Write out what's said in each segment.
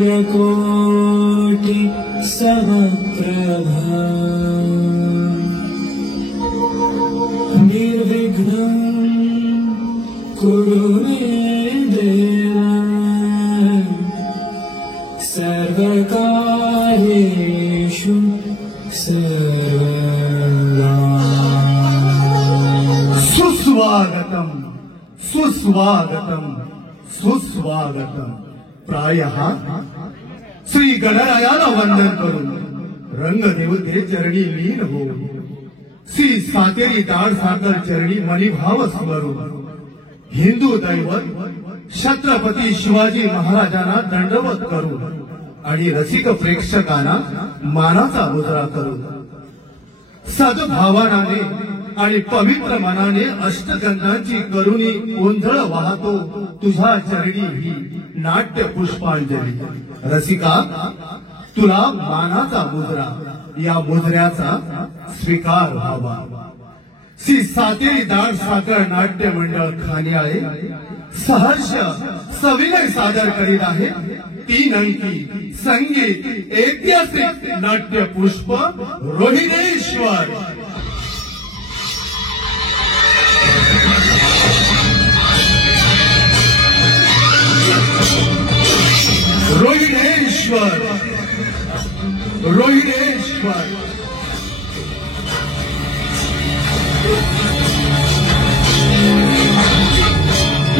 वक्रकोटि समप्रभा निर्विघ्नं कुरु मे देव सर्वकार्येषु सर्वदा। सुस्वागतम सुस्वागतम सुस्वागतम। प्रायः श्री गणरायाला वंदन करून रंगदेवते चरणी लीन हो, श्री सातेरी दाढ साकर चरणी मणिभाव स्मरून हिंदू दैवत छत्रपती शिवाजी महाराजांना दंडवत करून आणि रसिक प्रेक्षकांना मानाचा मुजरा करून सद्भावनाने आणि पवित्र मनाने अष्टगंधांची करुणी ओंधळ वाहतो तुझ्या चरणी ही नाट्य पुष्पांजली। रसिका, तुला मानाचा मुजरा, या मुजऱ्याचा स्वीकार व्हावा। श्री सातेरी दाढ साकर नाट्य मंडळ खानियाळे सहर्ष सविनय सादर करीत आहे 3 अंकी संगीत ऐतिहासिक नाट्य पुष्प रोहिणेश्वर। रोहिणेश्वर रोहिणेश्वर।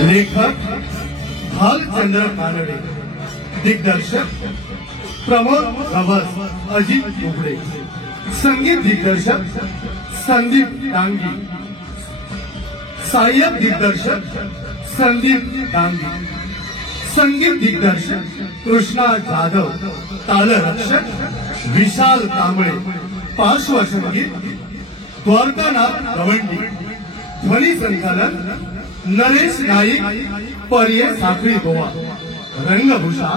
लेखक भालचंद्र कानडे, दिग्दर्शक प्रमोद गवस, अजित उघडे, संगीत दिग्दर्शक संदीप डांगी, सहाय्यक दिग्दर्शक संदीप डांगी, संगीत दिग्दर्शक कृष्णा जाधव, तालरक्षक विशाल कांबळे, पार्श्वसंगीत द्वारकानाथ गवंडी, ध्वनी संकलन नरेश नाईक, पर्ये साखळी गोवा, रंगभूषा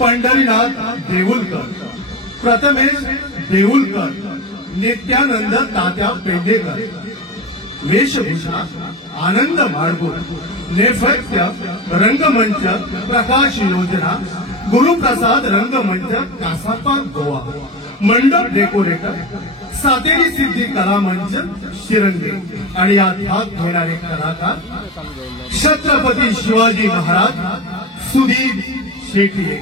पंढरीनाथ देऊलकर, प्रथमेश देऊलकर, नित्यानंद तात्या पेंढेकर, वेशभूषा आनंद माडगुळ, नेपथ्य रंगमंच प्रकाश योजना गुरुप्रसाद रंगमंच कासापा गोवा, मंडप डेकोरेटर सातेरी सिद्धी कला मंच शिरंगे आणि यात भाग घेणारे कलाकार छत्रपती शिवाजी महाराज सुधीर शेट्ये,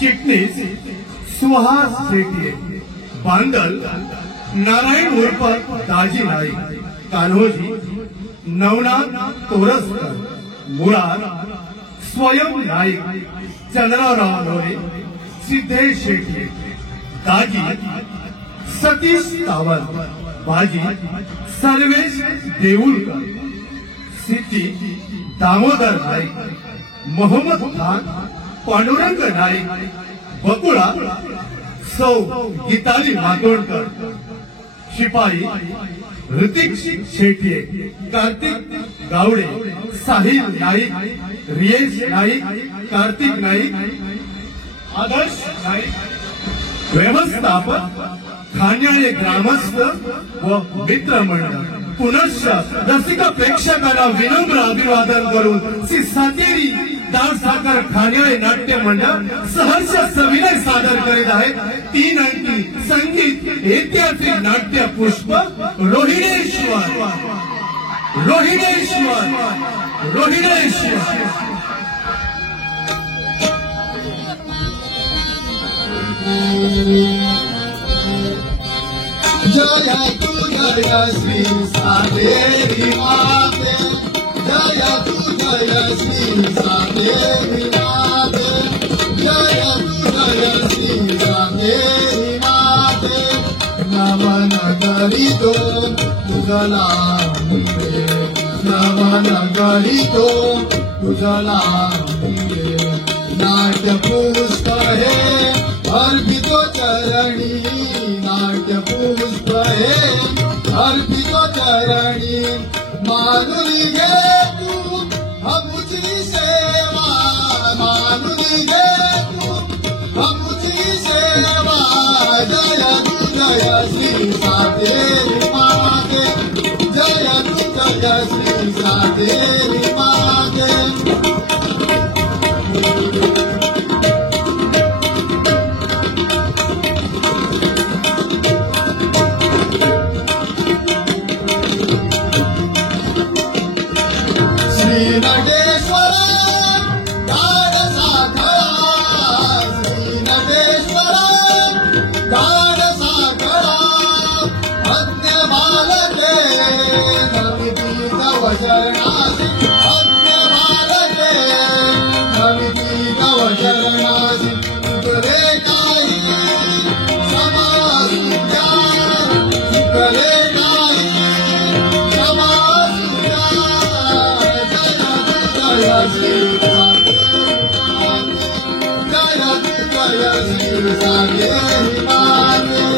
चिटणीस सुहास शेट्ये, बांदल नारायण उर्फ दाजी नाईक, कान्होजी नवनाथ तोरसकर, मुरार स्वयं नाईक, चंद्रराव लोरे, सिद्धेश शेट्ये, दाजी सतीश सावंत, बाजी सर्वेश देऊलकर, सिद्धी दामोदर नाईक, मोहम्मद खान, पांडुरंग नाईक, बकुळा सौ गीताली मातोंडकर, शिपाई ऋतिक शेट्ये, कार्तिक गावडे, साहिल नाईक, रियेश नाईक, कार्तिक नाईक, आदर्श नाईक, व्यवस्थापक खानियाळे ग्रामस्थ व मित्रमंडळ। पुनश्च रसिक प्रेक्षकांना विनम्र अभिवादन करून श्री सातेरी दाढ साकर खानियाळे नाट्य मंडळ सहर्ष सविनय सादर करीत आहे 3 अंकी संगीत ऐतिहासिक नाट्य पुष्प रोहिणेश्वर रोहिणेश्वर रोहिणेश्वर। जय तू जय श्री सातेरी माते, जय तू जय श्री सातेरी माते, जय तू जय श्री सातेरी माते। नमन करीतो तुझला मिळे, नमन करीतो तुझला मिळे। नाट्य पुष्प हे अर्पितो चरणी, नाट्य पुष्प हे अर्पितो चरणी। मानुली घे तू हमुची सेवा, मानुली घे तू हमुची सेवा। जय तू जय श्री सातेरी माते, जय तू जय श्री सातेरी माते। करणासी तुझे काही समाज तुझे काही समाज जय श्री सागे माते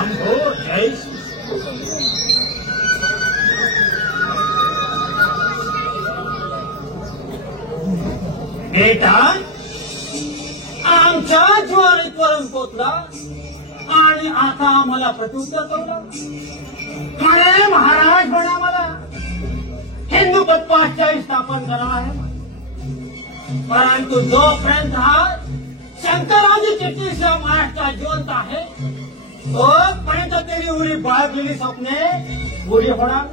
शंभो जय बेटा आमच्या ज्वारीतवरून पोचला आणि आता आम्हाला प्रत्युत्तर करू म्हणे महाराज म्हणा मला हिंदूपद पाठशाही स्थापन करणार आहे परंतु जोपर्यंत हा शंकराजी चिटणीसला महाराष्ट्रात जिवंत आहे तोपर्यंत तेरी उरी बाळगलेली स्वप्ने उरी होणार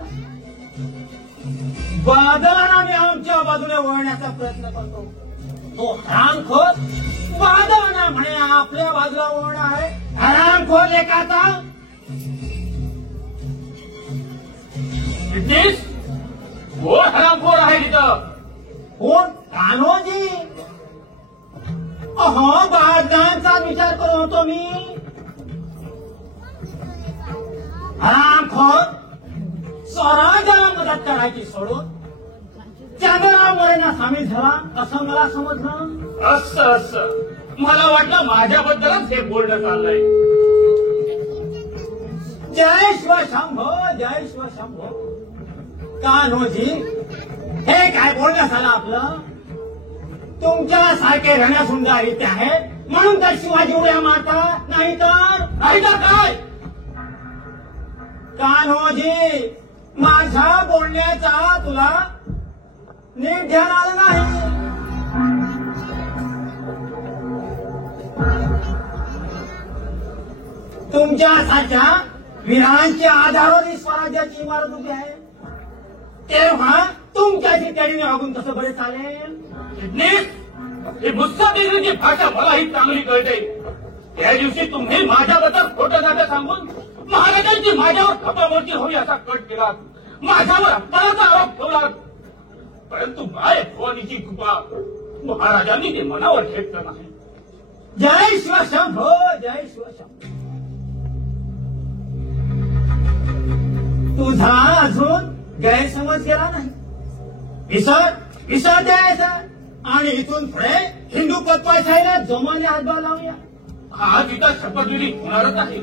बादलांना मी आमच्या बाजूने वळण्याचा प्रयत्न करतो तो हरामखोर बादलांना म्हणे आपल्या बाजूला वळणार आहे हरामखोर एकाचा कोण हरामखोर आहे तिथं कोण कान्होजी अहो बादलांचा विचार करत होतो मी हरामखोर स्वराज्याला मदत करायची सोडून चंद्रराव मोरेंना सामील झाला असं मला समजलं असं मला वाटलं माझ्याबद्दलच हे बोलणं चाललंय जय शिवशंभो जय शिवशंभो कान्होजी हे काय बोलणं झालं आपलं तुमच्यासारखे रणसुंदर इथे आहेत म्हणून तर शिवाजी उड्या मारतात नाहीतर काय कान्होजी माझ्या बोलण्याचा तुला नीट ध्यान आलं नाही तुमच्यासारख्या वीरांच्या आधारावर ही स्वराज्याची इमारत उभी आहे तेव्हा तुमच्याशी त्यांनी वागून कसं बरे चालेल हे मुत्सद्देगिरीची भाषा मलाही चांगली कळते त्या दिवशी तुम्ही माझ्याबद्दल खोटं नाटं सांगून महाराजांची माझ्यावर खपामोर्ची होई असा कट केला माझ्यावर अपमानाचा आरोप ठेवला परंतु माय भवानीची कृपा महाराजांनी ते मनावर घेतलं नाही जय शिवशंभो जय शिवशंभो तुझा अजून गैरसमज केला नाही विसर द्यायचा आणि इथून पुढे हिंदू पत्वाशाहीला जोमाने हातभार लावूया आज इथं शपथविधी होणारच आहे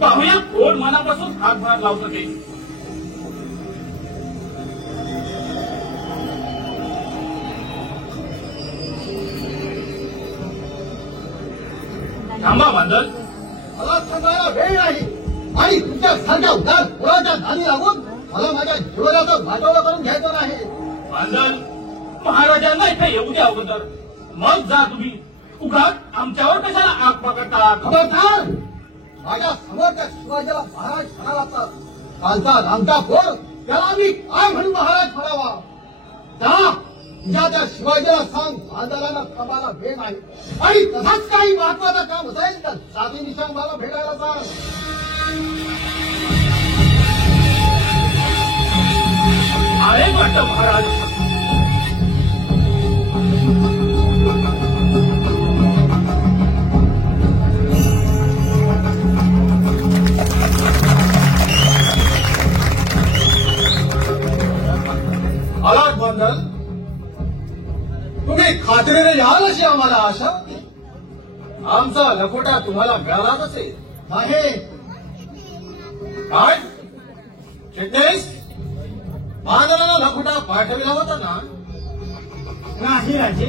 पाहूया कोण मनापासून हातभार लावतो ते थांबा बांधल मला थांबायला वेळ नाही आणि तुमच्या सारख्या उदार पुराच्या नादी लागून मला माझ्या जीवनाचं वाटोळं करून घ्यायचं नाही बांधल महाराजांना इथे येऊ द्या अगोदर मग जा तुम्ही उगाच आमच्यावर कशाला आग पकडता खबरदार माझ्या समोरच्या शिवाजीला महाराज म्हणाला तर कालचा रामचा फोड त्याला मी काय म्हणून महाराज म्हणावा तुझ्या त्या शिवाजीला सांग बांधायला कमाला वेळ नाही आणि तसाच काही महत्वाचं काम असेल तर जाती निशाण मला भेटायला सांग अरे वाटतं महाराज आलात बांधल तुम्ही खात्रीने याल अशी आम्हाला आशा होती आमचा लखोटा तुम्हाला मिळालाच असेल नाही काय चिटणीस बांधलाला लखोटा पाठविला होता ना नाही राजे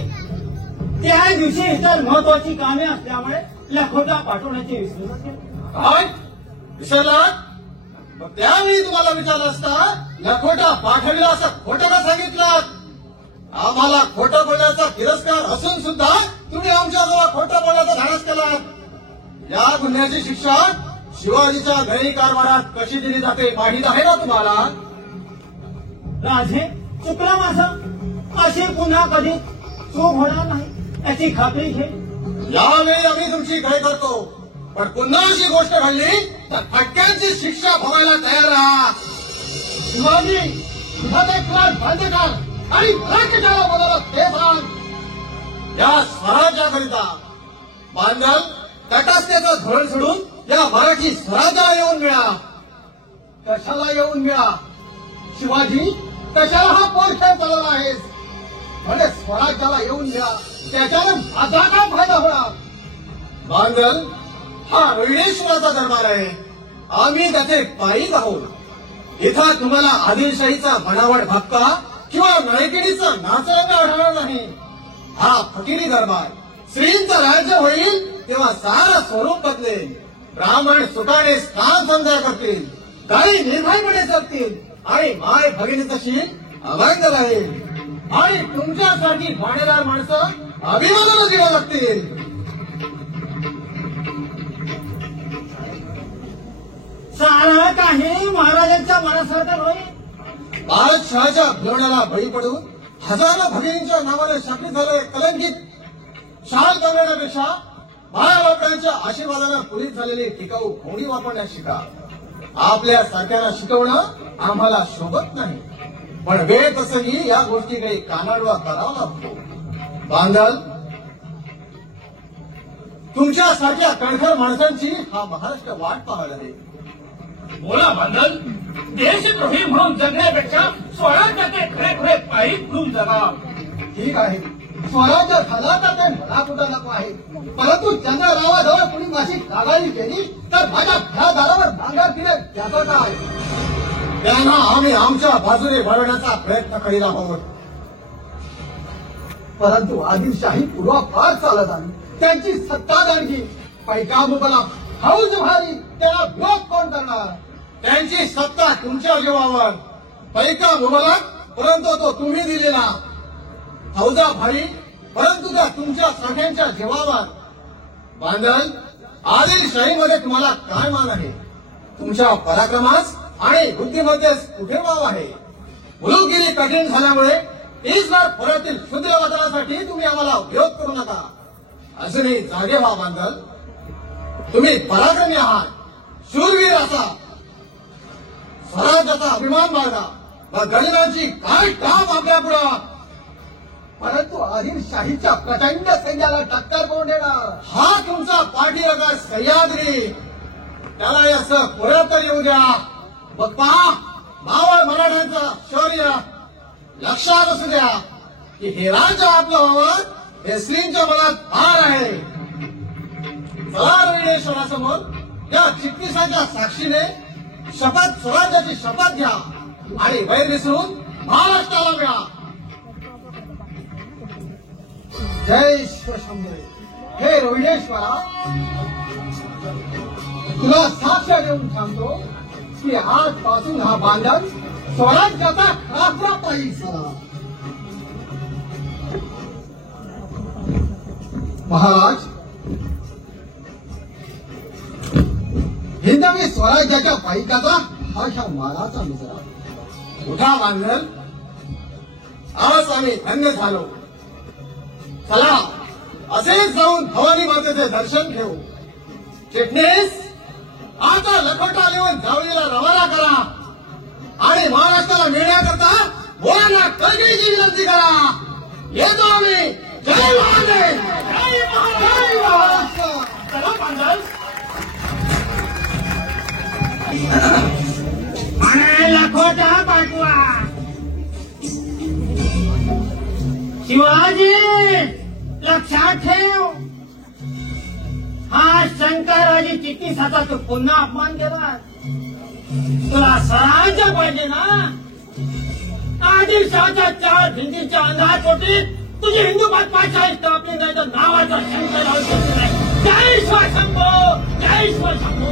त्या दिवशी इतर महत्वाची कामे असल्यामुळे लखोटा पाठवण्याची विसरूनच केली काय विसरला मग त्यावेळी तुम्हाला विचारलं असता लखोटा पाठविला असं खोटं का सांगितलं आम्हाला खोटं बोलण्याचा तिरस्कार असून सुद्धा तुम्ही आमच्याजवळ खोटं बोलण्याचा धाडस केला या गुन्ह्याची शिक्षा शिवाजीच्या घरी कारभारात कशी दिली जाते माहीत आहे ना तुम्हाला राजे चुकलं माझं अशी पुन्हा कधी चूक होणार नाही याची खात्री घे यावेळी आम्ही तुमची गय करतो पण पुन्हा अशी गोष्ट घडली तर फटक्यांची शिक्षा भोगायला तयार राहा शिवाजी तुझा ते क्लास बंद कर आणि मला कशाला बोलावलं ते सांग या स्वराज्याकरिता बांधल तटास्थेचं धोरण सोडून या मराठी स्वराज्याला येऊन मिळा कशाला येऊन मिळा शिवाजी कशाला हा पोर खेळ चालवला आहेस म्हणजे स्वराज्याला येऊन मिळा त्याच्यावर माझा काय फायदा होणार बांधल हा रोहिणेश्वराचा दरबार आहे आम्ही त्याचे पायीच आहोत. इथं तुम्हाला आदिलशाहीचा बनावट भक्का किंवा नायकिणीचा नाचरंग आढळणार नाही. हा फकिरी दरबार श्रींचं राज्य होईल तेव्हा सारं स्वरूप बदलेल. ब्राह्मण सुखाने स्थान समजा करतील, गाई निर्भयपणे जगतील आणि माय भगिनीचं शील अभंग राहील आणि तुमच्यासाठी भाडेदार माणसं अभिमानानं जीवा लागतील. सारं काही महाराजांच्या मनासारखं होईल. बादशहाच्या भिवण्याला बळी पडून हजारो भगिनींच्या नावाने शापित झाले कलंकित शाल करण्यापेक्षा मायाबापांच्या आशीर्वादानं पुरीत झालेली टिकाऊ घोडी वापरण्यास शिका. आपल्या सारख्याला शिकवणं आम्हाला शोभत नाही, पण वेळ तसंही या गोष्टी काही कानाडवा करावा लागतो. बांधल, तुमच्या सारख्या कणखर माणसांची हा महाराष्ट्र वाट पाहायला आहे. बोला बांधल, देशद्रोही म्हणून जगण्यापेक्षा स्वराज्याचे खरे खरे पायी घेऊन जगा. ठीक आहे, स्वराज्य झाला तर ते मला कुठं नको आहे, परंतु चंद्ररावाजवळ कुणी माझी कागाळी केली तर माझ्या घरादारावर भांगार फिरेल त्याचं काय? त्यांना आम्ही आमच्या बाजूने वळवण्याचा प्रयत्न करीत आहोत, परंतु आदिलशाही पूर्वापार चालत आली. त्यांची सत्ता दांडगी पैका मुबला हौज भारी, त्याला विरोध कोण करणार? त्यांची सत्ता तुमच्या जीवावर पैका मुबला, परंतु तो तुम्ही दिलेला हौजा भारी, परंतु त्या तुमच्या सगळ्यांच्या जीवावर. बांधल, आदिलशाहीमध्ये तुम्हाला काय मान आहे? तुमच्या पराक्रमास आणि बुद्धिमत्तेस कुठे वाव आहे? मुलुकगिरी कठीण झाल्यामुळे 30,000 पुरातील शुद्रवादनासाठी तुम्ही आम्हाला विरोध करू नका. अजूनही जागे व्हा बांधल. तुम्ही पराक्रमी आहात, शूरवीर असा, स्वराज्याचा अभिमान बाळगा व गरिबांची काय काम आपल्या पुढं. परंतु आदिलशाहीच्या प्रचंड सैन्याला टक्कर करून देणार हा तुमचा पाठीराखा सह्याद्री, त्याला असं पुढे तर येऊ द्या. मग पहा, मावळ मराठ्यांचं शौर्य लक्षात असू द्या की हेरांच्या आपलं वावर हेसरींच्या मनात भार आहे. रोहिणेश्वरासमोर या चिटणीसाच्या साक्षीने शपथ, स्वराज्याची शपथ घ्या आणि वैर विसरून महाराष्ट्राला मिळा. जय शिवशंभो. हे रोहिणेश्वरा, तुला साक्ष देऊन सांगतो की आजपासून हा बांधन स्वराज्याचा खरा पायी झाला. महाराज, हिंदवी स्वराज्याच्या पायिकाचा हा ह्या मानाचा मुजरा. उठा बांधल, आज आम्ही धन्य झालो. चला असेच जाऊन भवानी मातेचे दर्शन घेऊ. चिटणीस, आता लखोटा लिहून जावळीला रवाना करा आणि महाराष्ट्राला मिळण्याकरता मुलांना कळकळीची विनंती करा. येतो आम्ही. जय महादेव. जय महाराष्ट्र. चला बांधल. आणि लखोटा पाठवा. शिवाजी, लक्षात ठेव, हा शंकराजी चिटणीसाचा तू पुन्हा अपमान केला. तुला स्वराज्य पाहिजे ना? आदिलशाहच्या 4 भिंतीच्या अंधारपोटीत तुझी हिंदू बातमाशाही स्थापली नाही तर नावाचा शंकर नाही. जय शिवशंभो. जय शिवशंभो.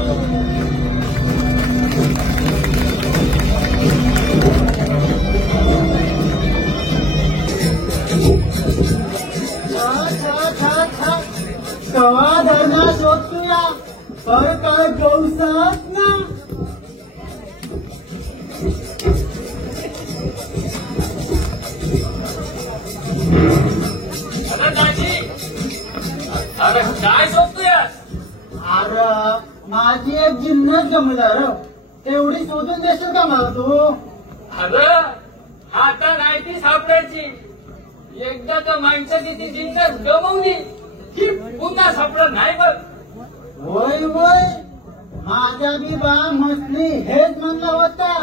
कवा धरणा शोधतोया सरकार गौसात ना. अरे काय शोधतोय? अरे माझी एक जिन्नस जमदार, तेवढी शोधून देशील का मला तू? अरे आता नाही ती सापडायची. एकदा तर माणसाची ती जिन्नस गमवली की पुन्हा सापडत नाही बघ. होय होय, माझ्या बी बा मसली हेच म्हणला होता.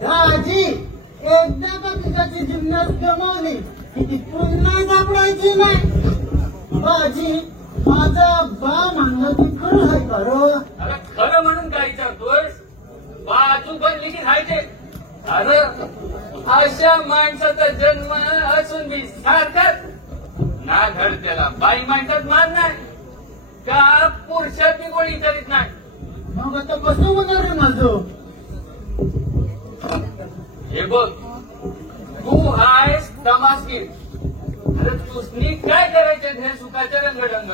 दाजी, एकदा का तुझ्याची जिन्नस गमावली की ती पुन्हा सापडायची नाही. बाजी, माझा बा म्हणलं ती खरं आहे का? अरे खरं म्हणून काय विचारतोय? चूक बनली की राहते. अरे अशा माणसाचा जन्म असून बी सारखाच ना घडत्याला बाई माणसात मान नाही का पुरुषात बी कोणी करीत नाही. मग आता कसं होणार रे माझं? हे बघ तू आहेस तमासगीर. अरे तुसनी काय करायचे हे सुखाचे रंगढंग.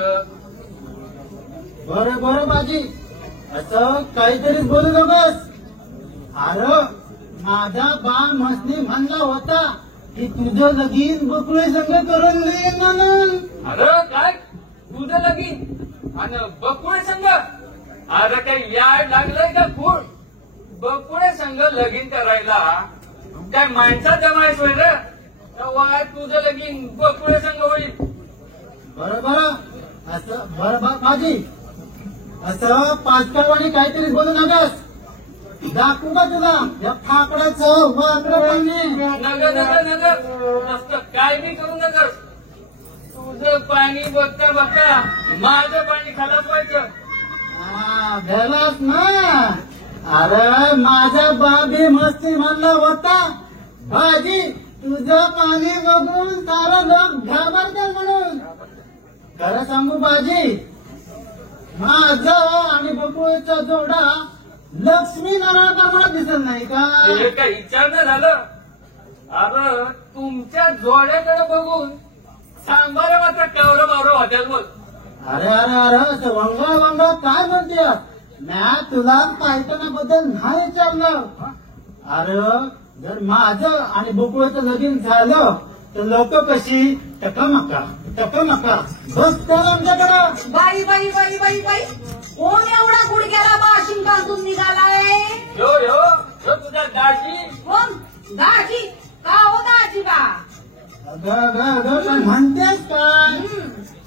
बरं बरं बाजी, असं काहीतरीच बोलू नकोस. अरे माझा बा मसनी म्हणला होता की तुझं लगीन बकुळे संघ करून देईन म्हणून. अरे काय तुझं लगीन आणि बकुळे संघ. अरे काही याड लागलंय का खूळ. बकुळे संघ लगीन करायला काय माणसात जमायच होय रे. तेव्हा तुझं लगीन बकुळे संघ होईल. बरं बरं असं बरं बाजी, असं पाचकावाणी काहीतरी बोलू नकोस. दाखवू का तुला या फाकडाचं वाकडं पाणी? नगर नगर नगर नसतं काय बी करू नगर. तुझं पाणी बघता बघता माझं पाणी खलास व्हायचं. हा भेलास ना. अरे माझा बाबी मस्ती म्हणला होता भाजी तुझं पाणी बघून सारा लोक घाबरतात म्हणून. खरं सांगू बाजी, माझं आणि बकुळेचा जोडा लक्ष्मी नारायण दिसत नाही का? हे काही विचारणं झालं. अरे तुमच्या जोड्याकडे बघून सांबार मात्र कवरं बावरं हॉटेल बोल. अरे अरे अरे असं वंगा वंगा काय म्हणते? म्या तुला पायथनाबद्दल नाही विचारलं. अरे जर माझं आणि बकुळेचं लगीन झालं तर लोक कशी टकमका बसतात आमच्याकडं. बाई बाई बाई बाई बाई, कोण एवढा गुडघ्याला बाशिंग बांधून निघालाय? यो यो यो तुझ्या दाजी. कोण? दाजी का हो दाजी का? अगं म्हणतेस काय?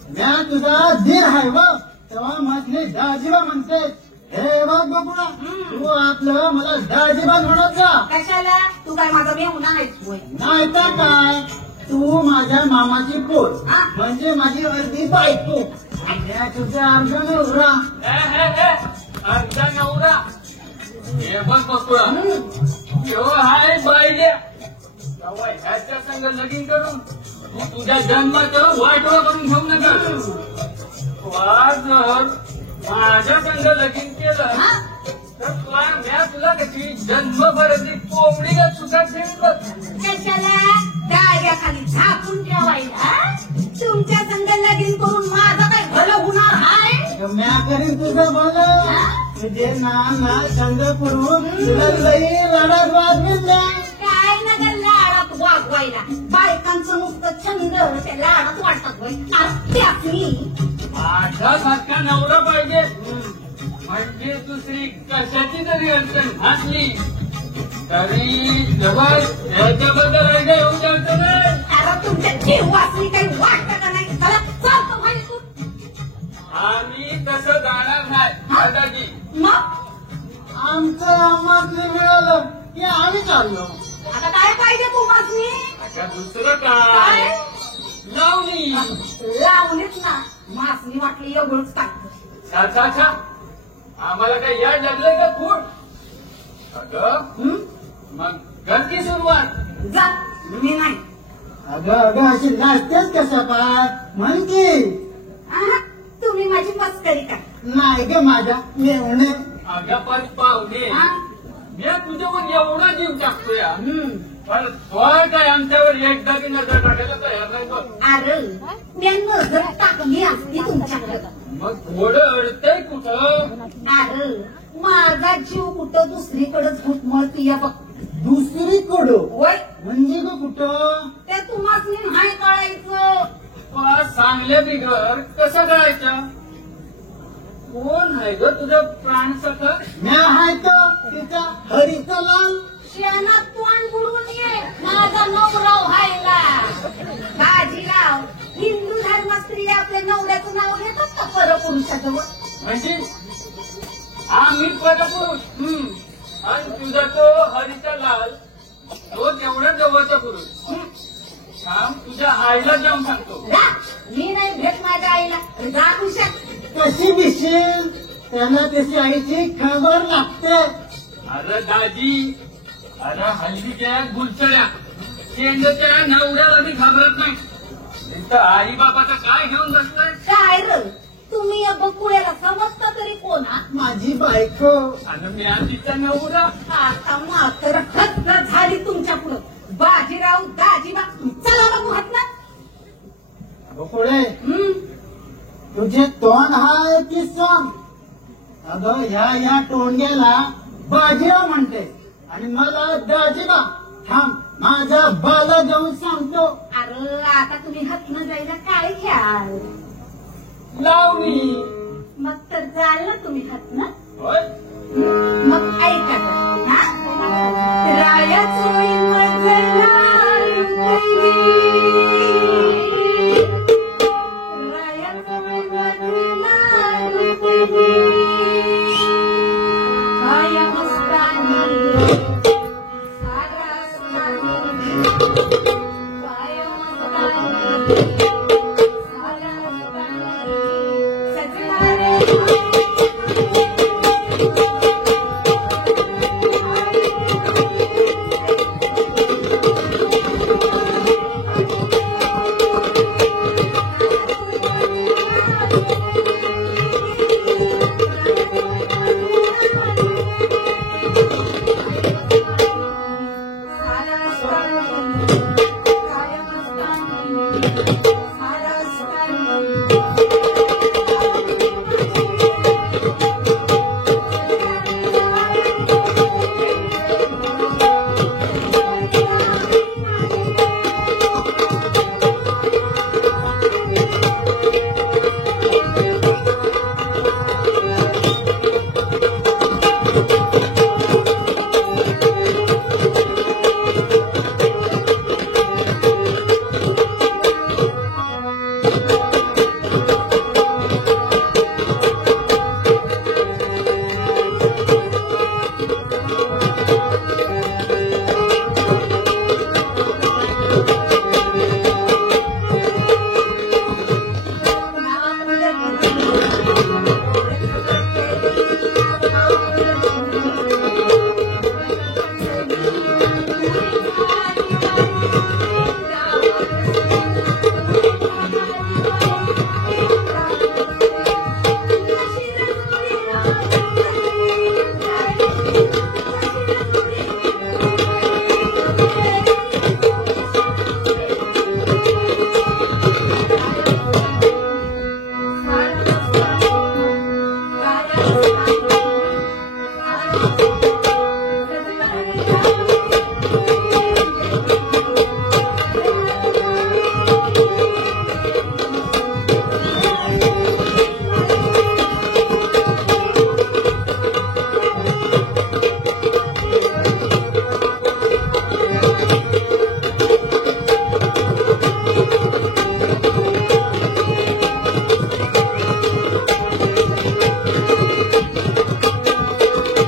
म्या तुझा धीर आहे व तेव्हा माझे दाजीबा म्हणतेस. हे बघ बकुळा, तू आपलं मला दाजीबा म्हणत जा. कशाला? तू काय माझा मेहुणा आहेस होय? नाही तर काय, तू माझ्या मामाची पोट हा? म्हणजे माझी अर्धी बायको. म्या तुझा अर्ध नवरा. अर्धा नवरा. हे बघ बकुळा यो हाय बाईले. तेव्हा ह्याच्या संग लगीन करून तू तुझ्या जन्माचं वाटोळं करून घेऊ नका. जर माझ्या संग लगीन केलं हा? तर तुला कशी जन्मभराची कोंबडीला सुद्धा ठेवलं. कशाला? दाग्याखाली झाकून ठेवायला. तुमच्या संग लगीन करून माझं काय भलं होणार आहे? म्या करीन तुझं भलं. तुझे ना संग पुरवून तुला लई रडात वाजविल्या. काय नगर लाडात वागवायला? बायकांचं नुसतं छंद त्या लाडात वाटतात होय. त्यात मी माझ्यासारखा नवरा पाहिजे म्हणजे दुसरी कशाची तरी अडचण घातली तरी जवळ याच्याबद्दल ऐका येऊ शकतो नाही. अरे तुमच्या जीवासनी काही वाटतं का नाही? चला चालतो भाई तू. आम्ही तसं जाणार नाही दादाजी. मग आमचं आम्हाला मिळालं की आम्ही चाललो. आता काय पाहिजे तुम्हासनी? आता दुसरं काय काय? लावणी. लावणीच ना. मासनी वाटली एवढंच टाकतो. अच्छा आम्हाला काही याड लागलंय का खूप. अगं मग गलती सुरुवात. जा. मी नाही. अगं अशी नाचतेच कशा पाय म्हण की. आहा, तुम्ही माझी मस्करी का? नाही ग माझ्या मेवणे. अगं पण पाहुणे हा? मी तुझ्यावर एवढा जीव टाकतो या पण तो काय आमच्यावर एकदा बी नजर टाकायला तयार नाही बघ. अरे मी नजर टाकली असती तुमच्याकडे. मग थोडं अडतंय कुठं. अरे माझा जीव कुठं दुसरीकडेच घुटमळतीय बघ. दुसरीकडं होय म्हणजे ग कुठं? ते तुम्हासनी नाही कळायचं. पण चांगल्या बिगर कसं करायचं. कोण आहे ग तुझं प्राणसखा. म्या हाय तर तिचा हरीचा लाल. शेणात तोंड बुडवून ये माझा नवराव व्हायला. बाजीराव, हिंदू धर्मस्त्री आपल्या नवऱ्याचं नाव घेतात का परपुरुषाजवळ? म्हणजे आम्ही परपुरुष आणि तुझा तो हरीचा लाल तो तेवढा जवळचा पुरुष. काम तुझ्या आईला जाऊन सांगतो. जा. मी नाही भेट माझ्या आईला. जा खुशाल. कशी भिशील त्यांना त्याची आईची खबर लागते. अरे दाजी, अरे हल्लीच्या गुलचड्या शेंडच्या नवऱ्याला मी घाबरत नाही. इथं आई बापाचं काय घेऊन बसतंय? काय र तुम्ही या बकुळ्याला समजता तरी कोण हा? माझी बायको. आणि मी आधीचा नवरा. आता मात्र खत झाली तुमच्या पुढं. बाजीराव दाजीबा चला बघू हात ना. बकुळे, तुझे तोंड हाय की सांग. अगं ह्या टोंग्याला बाजीराव म्हणते आणि मला दाजीबा. थांब, माझा बाला घेऊन सांगतो. अरे आता तुम्ही हात न जायला काय घ्याल? लावणी. मग तर जाल ना तुम्ही हात ना. होय. मग ऐका का, हा? राया चोळीमध्ये लालुकली, राया चोळीमध्ये लालुकली, काया मस्तानी, सारा असतानी, काया मस्तानी, सारा असतानी,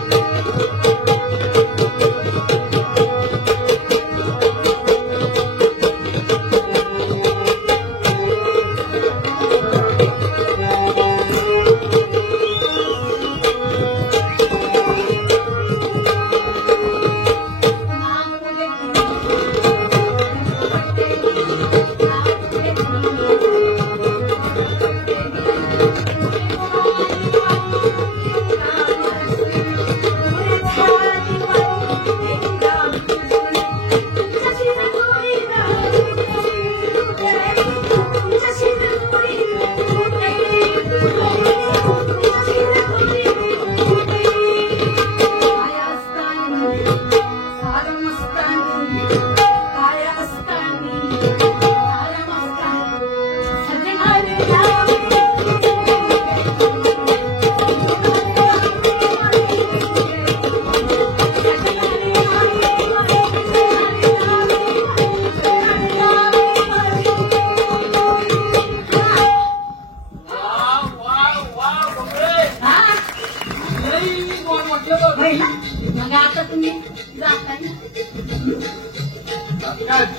सजना रे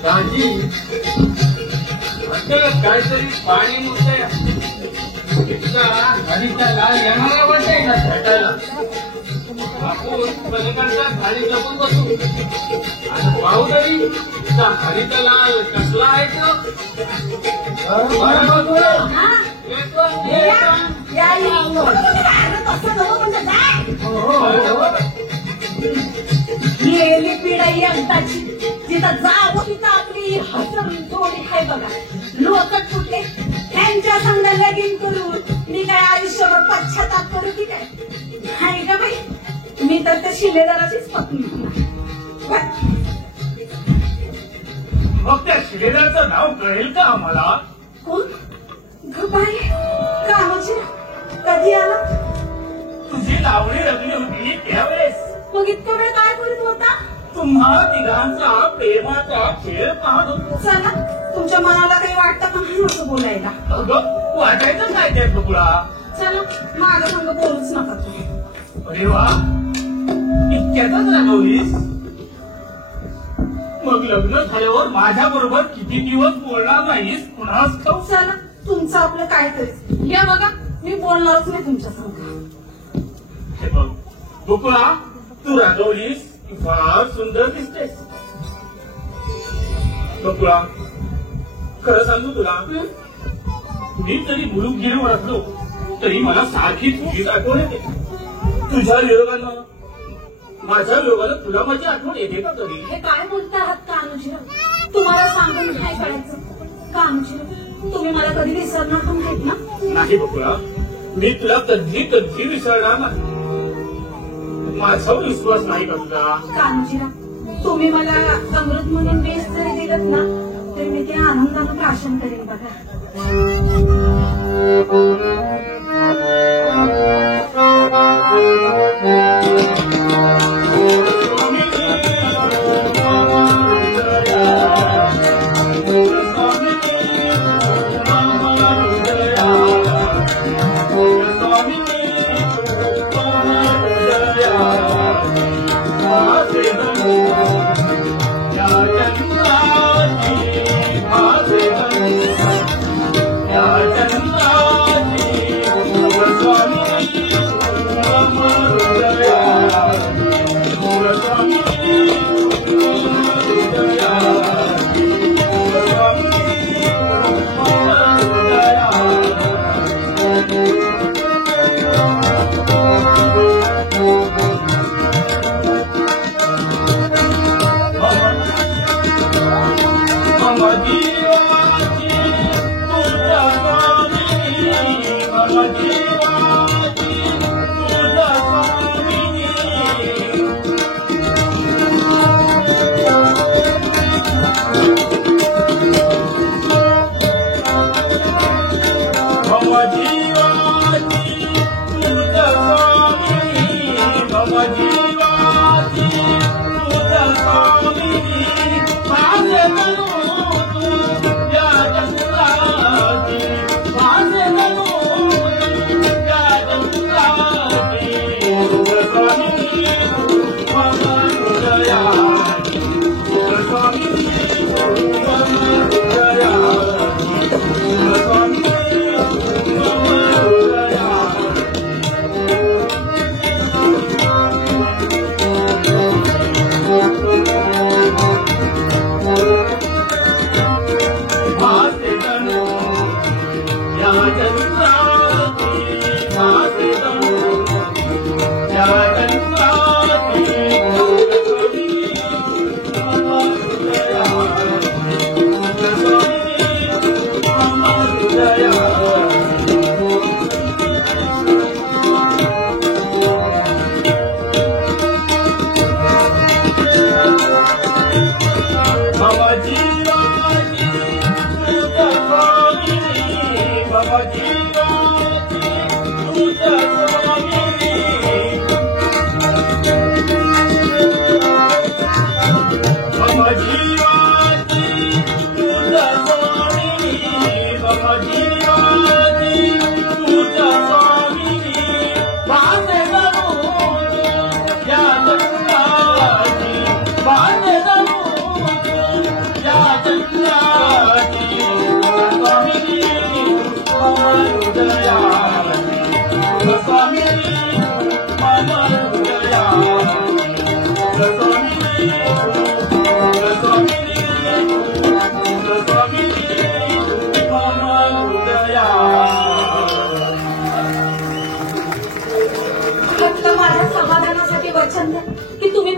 दाजी वाटतं काहीतरी पाणी मुद्दे हरीच्या लाल येणारा वाटतंय ना भेटायला. आपण पलीकडच्या खाली जपून बसू आणि पाहू तरी त्या खालीचा लाल कसला आहे तो. हा? येतो, या, येतो. या, या. अरे तसं नको म्हणजे काय? गेली पिढाई एकदाची तिथं जावं तिथं आपली हसन जोडी आहे बघा. लोक कुठले त्यांच्या संग लगीन करून मी काय आयुष्यभर पश्चाताप करू की काय? नाही का बाई, मी तर त्या शिलेदाराचीच पत्नी. मग त्या शिलेदारचं नाव कळेल का आम्हाला? कोण ग बाई? कामाची कधी आला? तुझी लावणी रंगली होती त्यावेळेस. मग इतका वेळ काय करीत होता? तुम्हा तिघांचा प्रेमाचा खेळ पाहत होतो. चला, तुमच्या मनाला काही वाटतं का नाही असं बोलायला? अगं वाटायचं काय त्यात बकुळा? चला, माझ्या संग बोलूच नका तुम्ही. अरे वा, इतक्यातच रागवलीस? मग लग्न झाल्यावर माझ्या बरोबर किती दिवस बोलणार नाहीस कुणास ठाऊक? चला, तुमचं आपलं काय तरी. या बघा, मी बोलणारच नाही तुमच्या संग. हे बघ बकुळा, तू रागवलीस की फार सुंदर दिसतेस. बकुळा, खरं सांगू तुला, मी जरी मुलुकगिरीवर असलो तरी मला सारखी तुझीच आठवण येते. तुझ्या विरोधानं माझ्या विरोधानं तुला माझी आठवण येते का तरी? हे काय बोलता आहात कान्होजीराव? तुम्हाला सांगून काय करायचं? कान्होजीराव, तुम्ही मला कधी विसरणार पण नाहीत ना? नाही बकुळा, मी तुला कधी कधी विसरणार नाही. माझा विश्वास नाही का तुला? कान्होजीराव, तुम्ही मला अमृत म्हणून वेश जरी दिलत ना तरी मी ते आनंदानं प्राशन करेन बघा. या चंद्राची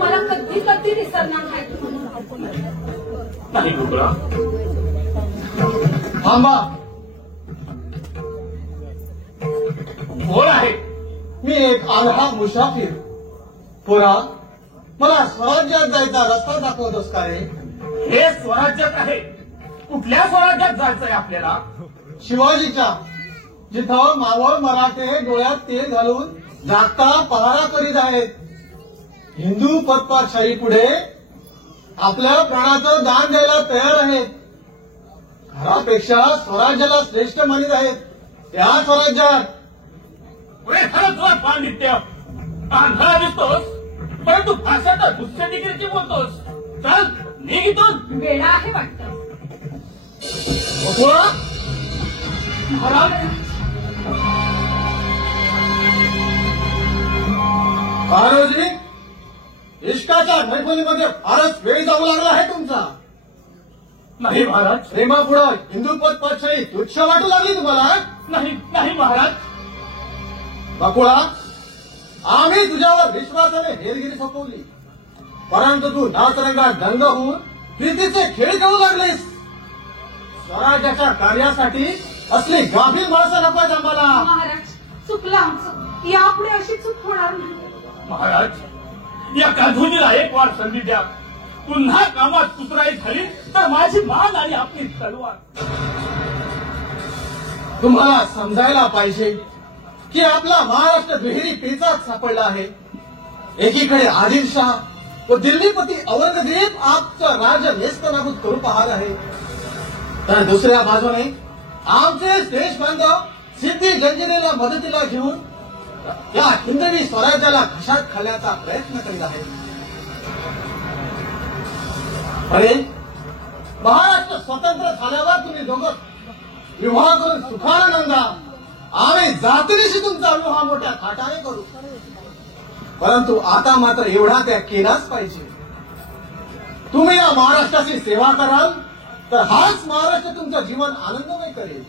मला कधी कधी विसरणार नाही बकुळा. थांबा. कोण आहे? मी एक आल्हा मुसाफिर. पोरा, मला स्वराज्यात जायचा रस्ता दाखवतोस का रे? हे स्वराज्यात आहे. कुठल्या स्वराज्यात जायचंय आपल्याला? शिवाजीच्या, जिथं मावळ मराठे डोळ्यात तेल घालून जागता पहारा करीत आहेत. हिंदू पत्पाशाही पुढे आपल्या प्राणाचं दान द्यायला तयार आहेत. घरापेक्षा स्वराज्याला श्रेष्ठ मानित आहेत. त्या स्वराज्यात पुढे खरंच तुला पांडित्य. आंधळा दिसतोस, परंतु भाषा तर दुसऱ्या डिग्रीची बोलतोस. चल निघितून. वेळा आहे वाटतं. बकुळा, महाराज महाराजी, इश्काच्या मैफलीमध्ये फारच वेळ जाऊ लागला आहे तुमचा. नाही महाराज. प्रेमापुढं हिंदू पत्पाशाही तुच्छ वाटू लागली तुम्हाला? नाही नाही महाराज. बकुळा, आम्ही तुझ्यावर विश्वासाने हेरगिरी सोपवली, परंतु तू नाचरंगात दंग होऊन प्रीतीचे खेळ खेळू लागलीस. स्वराज्याच्या कार्यासाठी असली गाभील माणसं नकोत आम्हाला. महाराज, चुकलं आमचं. यापुढे अशी चूक होणार नाही. महाराज, या काधुनीला एक वार संधी द्या. पुन्हा कामात कुतराई झाली तर माझी मान आणि आपली तलवार. तुम्हाला समजायला पाहिजे की आपला महाराष्ट्र दुहेरी पेचात सापडला आहे. एकीकडे आदिलशाह व दिल्लीपती औरंगजेब आपचं राज्य नेस्तनाबूत करू पाहत आहे, तर दुसऱ्या बाजूने आमचे देश बांधव सिद्धी जंजिरेला मदतीला घेऊन या हिंदवी स्वराज्याला घशात खाण्याचा प्रयत्न करीत आहे. अरे, महाराष्ट्र स्वतंत्र झाल्यावर तुम्ही दोघं विवाह करून सुखानंदा, आम्ही जातीनिशी तुमचा विवाह मोठ्या थाटाने करू. परंतु आता मात्र एवढा त्या केलाच पाहिजे. तुम्ही या महाराष्ट्राची सेवा कराल तर हाच महाराष्ट्र तुमचं जीवन आनंदमय करेल.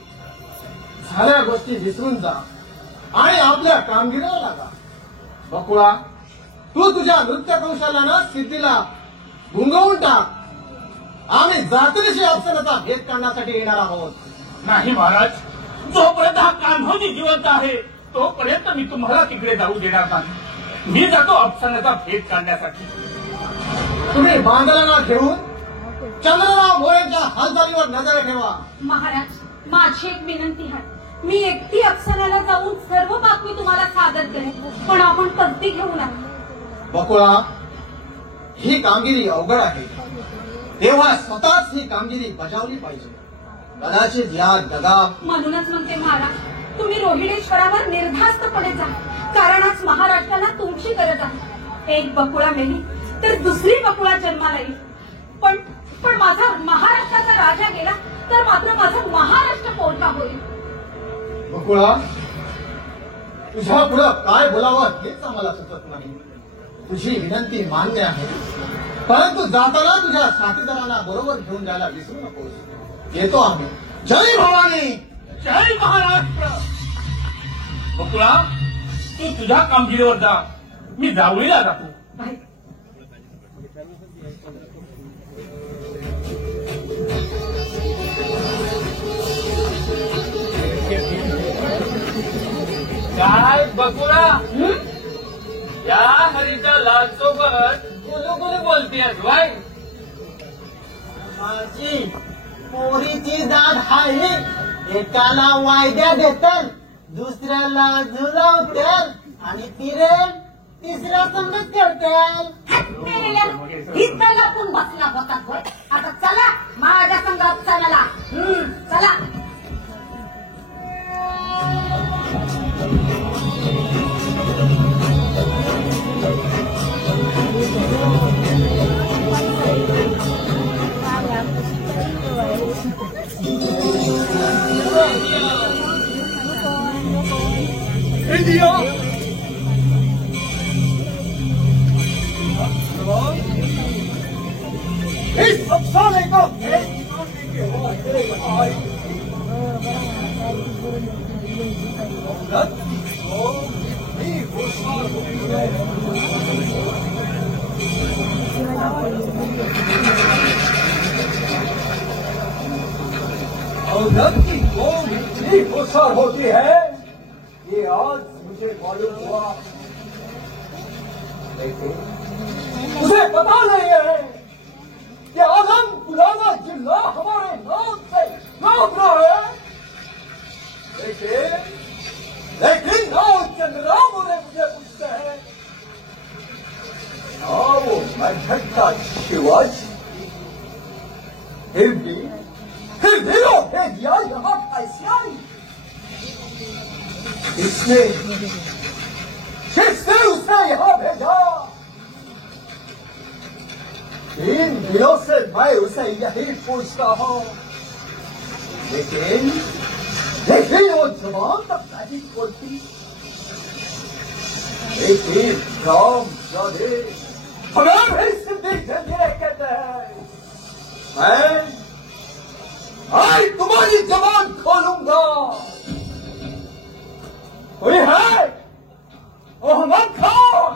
साऱ्या गोष्टी विसरून जा आणि आपल्या कामगिरीला लागा. बकुळा, तू तुझ्या नृत्य कौशल्यानं सिद्धीला गुंगवून टाक. आम्ही जातीनिशी अफसरता भेट काढण्यासाठी येणार आहोत. नाही महाराज, जोपर्यंत हा कान्होजी जिवंत आहे तोपर्यंत मी तुम्हाला तिकडे जाऊ देणार नाही. मी जातो अफसानाचा भेट काढण्यासाठी. तुम्ही बांधलांना घेऊन चंद्रराव मोरेंच्या हालचालीवर नजर ठेवा. महाराज, माझी एक विनंती आहे. मी एकटी अफसानाला जाऊन सर्व बातमी तुम्हाला सादर करेन, पण आपण तसदी घेऊ नका. बकुळा, ही कामगिरी अवघड आहे, तेव्हा स्वतःच ही कामगिरी बजावली पाहिजे. कदाचित या दगा. म्हणूनच म्हणते महाराज, तुम्ही रोहिणेश्वरावर निर्धास्तपणे जा, कारण आज महाराष्ट्राला तुमची गरज आहे. एक बकुळा मेली तर दुसरी बकुळा जन्माला येईल. पण माझा महाराष्ट्राचा राजा गेला तर मात्र माझा महाराष्ट्र पोरका होईल. बकुळा, तुझ्या पुढं काय बोलावं हेच आम्हाला सुचत नाही. तुझी विनंती मान्य आहे, परंतु जाताना तुझ्या साथीदारांना बरोबर घेऊन जायला विसरू नकोस. येतो आम्ही. जय भवानी. जय महाराष्ट्र. बकुळा, तू तुझ्या कामगिरीवर जा, मी जावळीला जातो. काय बकुळा, या हरीच्या लालसोबत गुलगुल बोलतेस वाय? माझी पोरीची दाद आहे. एकाला वायद्या देतात, दुसऱ्याला झुलवतात आणि तिसऱ्या संगत करतात. इथं लपून बसला होता होय. आता चला माझ्या संग अफसानाला. चला. इस अफसाने को औरत की कौम इतनी होशियार होती है, ये आज मुझे मालूम हुआ। लेकिन उसे पता नहीं है कि आलम फुलाना जिला हमारे नाम से नाम रहा है। लेकिन चंद्रराम ने मुझे पूछते हैं, वो मरहट्टा शिवाजी, फिर दिलो भेजिया यहाँ कैसे आई? किसने उसे यहाँ भेजा? 3 दिनों से मैं उसे यही पूछता हूँ, लेकिन वो जवान तक नहीं बोलती। लेकिन राम जाने हमें भी सिद्दीक जंजीरे कहते हैं। मैं तुम्हारी जबान खोलूंगा। कोई है? मोहम्मद खान।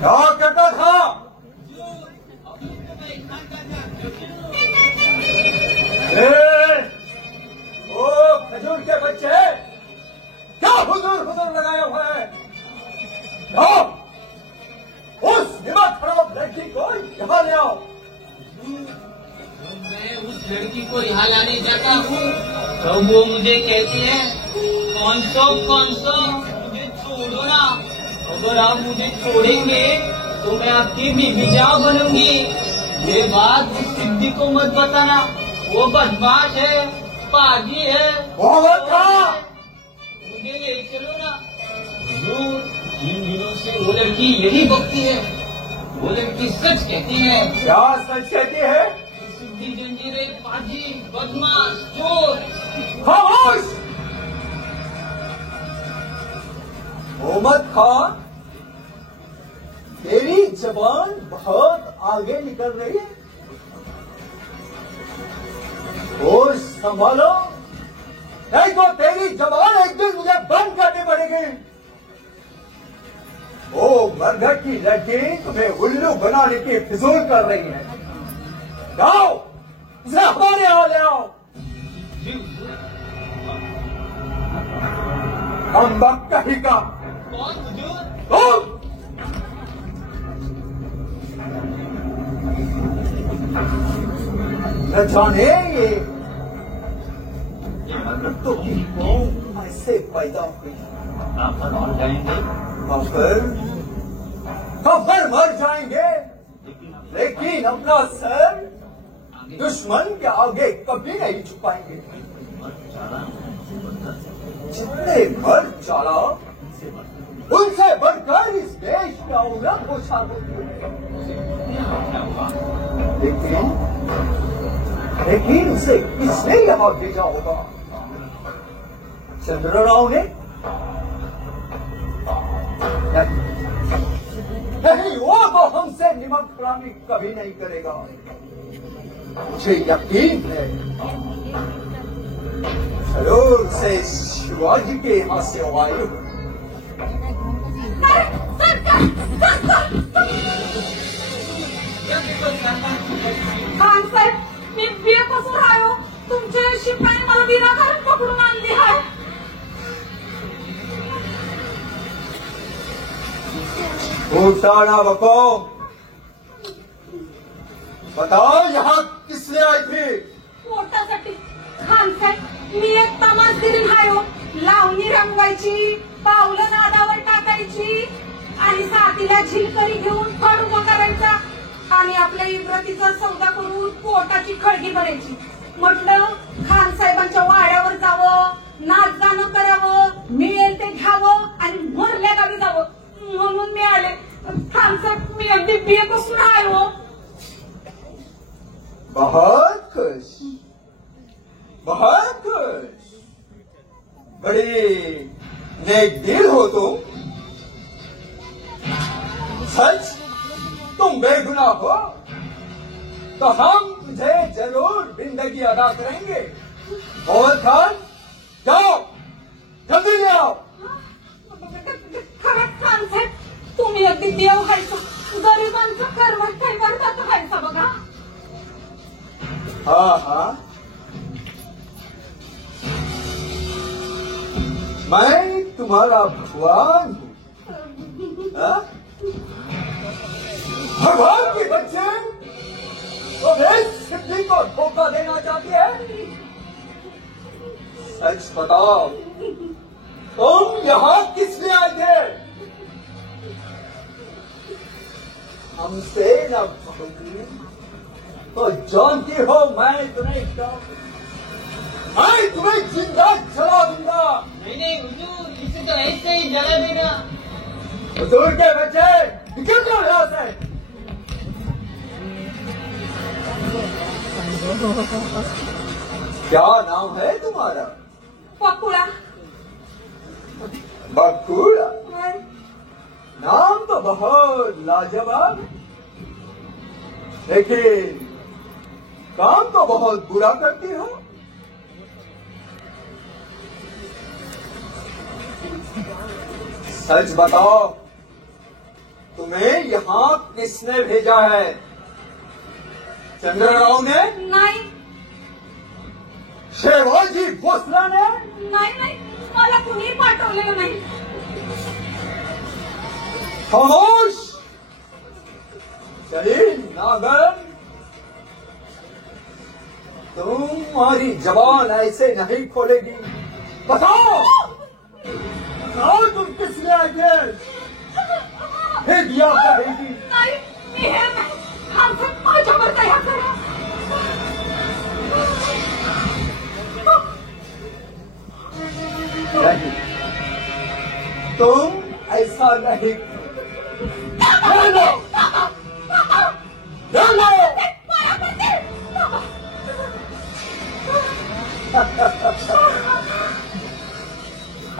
क्या कहता था? ओ खजूर के बच्चे, क्या हुजूर लगाए हुए हैं? उस हिम्मत खराब लड़की को यहाँ ले आओ। मैं उस लड़की को यहाँ लाने जाता हूँ तो वो मुझे कहती है, कौन सो मुझे छोड़ो ना। अगर आप मुझे छोड़ेंगे तो मैं आपकी बीवी जान बनूंगी। ये बात उस सिद्धि को मत बताना, वो बदमाश है, पाजी है। मुझे ले चलो ना। 3 दिनों से वो लड़की यही बकती है। वो लड़की सच कहती है। क्या सच कहती है? सिद्धि जंजीरे, पाजी, बदमाश, चोर। खामोश! मोहम्मद खान, तेरी जबान बहुत आगे निकल रही है। और संभालो, नहीं तो तेरी जबान एक दिन मुझे बंद करनी पड़ेगी। वो मरघट की लड़की तुम्हें उल्लू बनाने की फिजूल कर रही है। जाओ, उसे हमारे यहाँ ले आओ। हम वक्त कहीं का न जाने ये मरघट तो कौन ऐसे पैदा हुई। कफर मर जाएंगे, लेकिन अपना सर दुश्मन के आगे कभी नहीं झुकाएंगे। जितने मर चाला उनसे बढ़कर इस देश की औरत होशियार होती है। लेकिन उसे किसने यहाँ भेजा होगा? चंद्रराव ने? नहीं, वो तो हमसे निमक हरामी कभी नहीं करेगा, मुझे यकीन है। जरूर से शिवाजी के यहाँ से आयु। खान साहेब, मी बियापासून राहिलो. तुमचे शिपाई मला विनाकारण पकडून आणली आहे. घोटाला बको, बताओ यहाँ किसने आई थी? पोटासाठी. खान साहेब, मी एक तमासगिरी आहे. लावणी रंगवायची, पावलं नादावर टाकायची आणि साथीला झिलकरी घेऊन फड उभा करायचा आणि आपल्या इब्रतीचा सौदा करून पोटाची खळगी भरायची. म्हटलं खान साहेबांच्या वाड्यावर जावं, नाच गाणं करावं, मिळेल ते घ्यावं आणि मरल्या गावी जावं म्हणून मी आले. खान साहेब, मी अगदी बियापासून आहे हो. बहुत खुश, बहुत खुश. बड़ी नेक दिल हो तुम. सच तुम बेगुनाह हो तो हम तुझे जरूर जिंदगी अदा करेंगे. मोहम्मद खान, जाओ जल्दी ले आओ. खरंच खान साहेब, तुम्हारा भगवान हूँ। हाँ? भगवान के बच्चे तो सिद्धि को धोखा देना चाहती है? सच बताओ, तुम यहाँ किस लिए आए थे? हमसे न भगोगी तो जानती हो मैं तुम्हें जिंदा जला दूंगा। नहीं हुजूर, इसे तो ऐसे ही जला देना। हुजूर के बच्चे निकल जाओ यहाँ से। क्या नाम है तुम्हारा? बकुळा। बकुड़ा? नाम तो बहुत लाजवाब, लेकिन काम तो बहुत बुरा करती हो। सच बताओ, तुम्हें यहाँ किसने भेजा है? चंद्रराव ने? नाही शिवाजी भोसले ने? नाही, मला कुणी पाठवलेलं नाही। खामोश! चलिए नागन, तुम्हारी जबान ऐसे नहीं खोलेगी। बताओ तुम किस लिए आए थे? फिर दिया करेगी। नाही, मी हे आमचं माझ्यावर दया करा। नहीं, तुम ऐसा नहीं।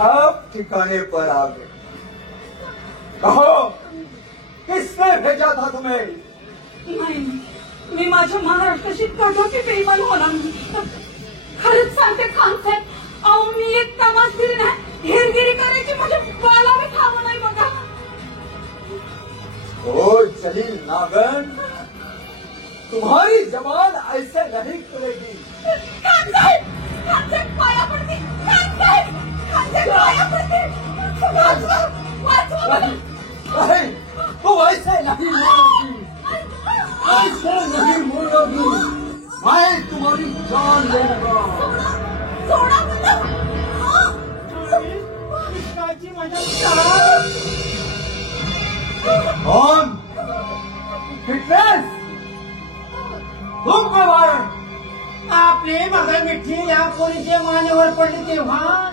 अब ठिकाने पर आ गए। कहो, किसने भेजा था तुम्हें? नाही, मी माझ्या महाराष्ट्राशी कटोटी बेईमान होणार नाही। खरंच सांगते खानसाहेब, अहो मी एक तमासगिरी नाही, हेरगिरी करायची माझ्या बाळाला ठाव नाही बघा। ओ जलील नागन, तुम्हारी जबान ऐसे नहीं खुलेगी। खानसाहेब पाया पडते, खानसाहेब पाया पडते, वाचवा मला। नहीं, वो ऐसे नहीं मोड़ोगी, ऐसे नहीं मोड़ोगी। मैं तुम्हारी जान लूंगा। सोडा मला। कृष्णाची माझ्या ऑन फिटनेस, तुम कब आए? आपले मगर मिठी या पोरीचे मानेवर पडले तेव्हा।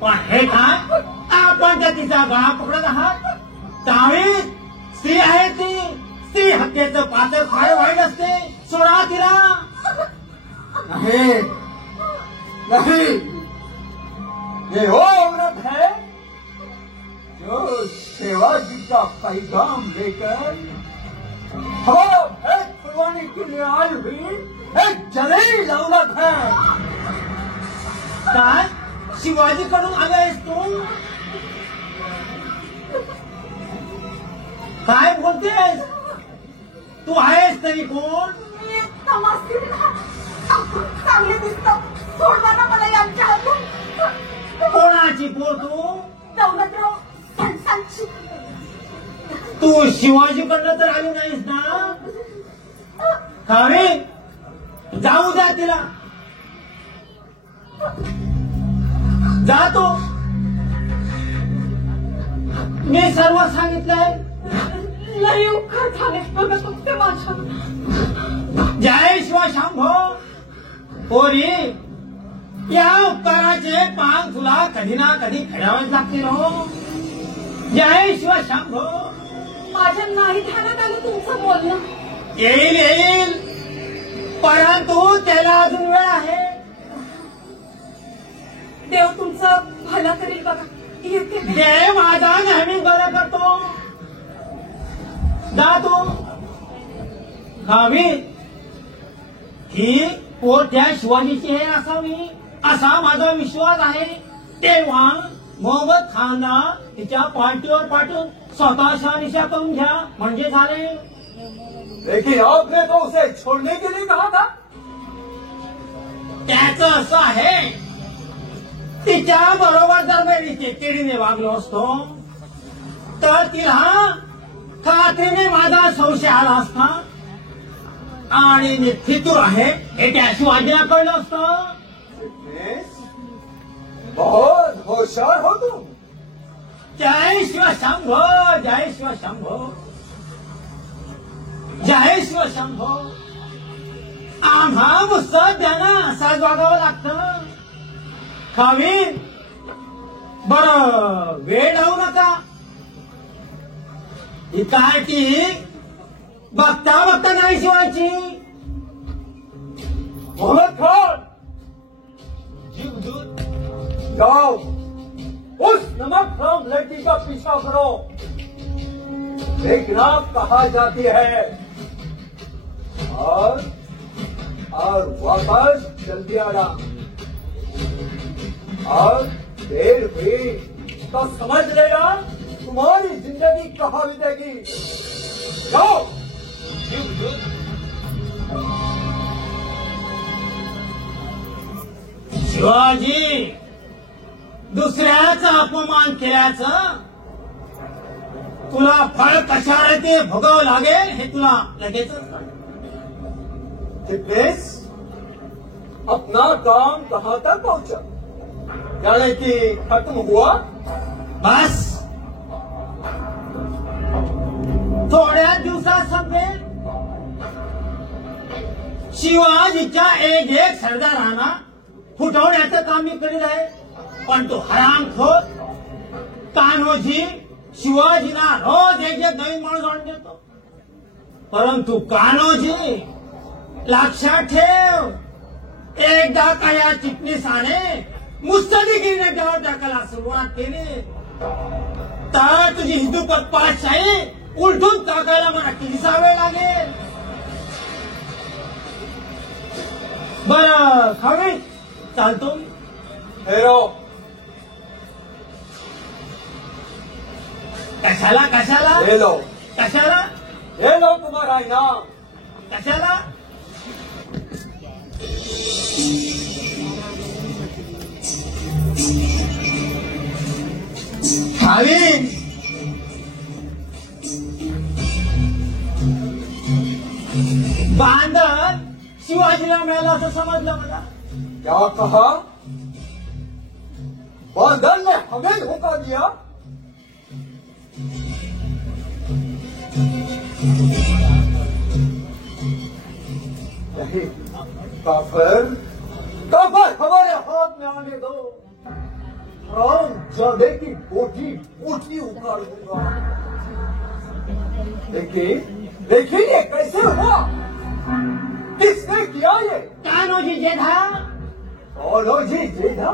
पण हे काय, आपण त्या तिचा गळा पकडत आहात? त्यावेळी स्त्री आहे ती, स्त्री हत्येचं पातळ फार वाईट असते, सोडा तिला। नहीं, नहीं, ये वो औरत है जो शिवाजी का पैगाम लेकर हमारा भेद खुलवाने के लिए आई हुई एक जलील औरत है। काय शिवाजीकडून आले आहेस तू? काय बोलतेस? तू आहेस तरी कोण? मी एक तमासगिरी नाही, चांगले दिसतं, सोडवा ना मला यांच्या हातून। कोणाची पोर तू? दौलतराव फणसांची। तू शिवाजीकडनं तर आली नाहीस ना? कावे जाऊ द्या तिला, जातो। मी सर्व सांगितलंय। लई उपकार झाले बघा तुमचे माझ्या। जय शिवशंभो। पोरी, या उपकाराचे पांग तुला कधी ना कधी फेडावेच लागतील हो। जय शिवशंभो। माझ्या नाही ध्यानात आलं तुमचं बोलणं। येईल, परंतु त्याला अजून वेळ आहे। देव तुमचं भलं करेल बघा, येते मी। देव माझा नेहमी बरं करतो। जातो। गावी ही पोर त्या शिवाजीची हे असावी असा माझा विश्वास आहे। तेव्हा मोहम्मद खानला तिच्या पाठीवर पाठवून स्वतः शहानिशा करून घ्या, म्हणजे झाले। लेकिन आपने तो उसे छोड़ने के लिए कहा था। त्याचं असं आहे, तिच्या बरोबर जर मी चिडचिडीने वागलो असतो तर तिला खात्रीने माझा संशय आला असता आणि मी फितूर आहे हे त्या शिवाजीला कळलं असतं. बहुत होशियार हो तुम. जय शिवशंभो, जय शिवशंभो, जय शिवशंभो. आम्हा मुत्सद्यांना असाच वागावं लागतं. खावीन बर वेळ लावू नका. ही काय ती बघता बघता नाही शिवायची. मोहम्मद खान, जीवदूत जाओ उस नमक हराम लड़की का पीछा करो. देखना कहा जाती है और वापस जल्दी आना. और देर हुई तो समझ लेना तुम्हारी जिंदगी कहाँ बीतेगी. जाओ. शिवाजी, दुसऱ्याचा अपमान केल्याचं तुला फळ कशाला ते भोगावं लागेल हे तुला लगेच चिपलेस, अपना काम कहाँ तक पहुंचा. यानी कि खत्म हुआ. बस थोड्या दिवसात संपेल. शिवाजीच्या एक सरदारांना फुटवण्याचं काम मी करीत आहे. पण तो हरामखोर कान्होजी शिवाजीला रोज एक नवीन माणूस आणून देतो. परंतु कान्होजी लक्षात ठेव, एकदा का या चिटणीसाने मुत्सद्देगिरीने डाव टाकायला सुरुवात केली तर तुझी हिंदुपत पाठशाही उलटून टाकायला मला कितीसा वेळ लागेल. बरं खावी चालतो. हेरो, कशाला कशाला ले लो. कशाला ले लो तुम्हारा इनाम. कशाला. खावी बांधल शिवाजीला मिळाला असं समजलं मला. क्या कहा. बांधल ने हमें धोखा दिया. नहीं, काफिर हमारे हाथ में आने दो. राम जादे की बोटी उखाड़ दूंगा. देखिए ये कैसे हुआ. किसने किया ये. कान्होजी जेठा. कान्होजी जेठा.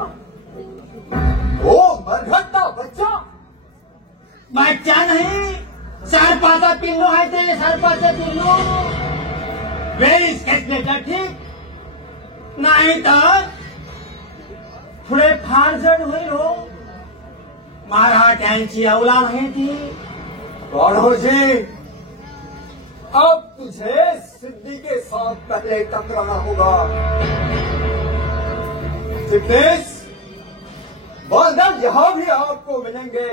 वो मरघट्टा बच्चा. बच्चा नाही, सरपाचा पिल्लू आहे ते. सरपाचं पिल्लू. वेळीच घेतलं ठीक, नाही तर पुढे फार जड होईल हो. मराठ्यांची औलाद आहे ती. कान्होजी, अब तुझे सिद्धि के साथ पहले टकराना होगा. चिटनेस, बांधल यहाँ भी आपको मिलेंगे.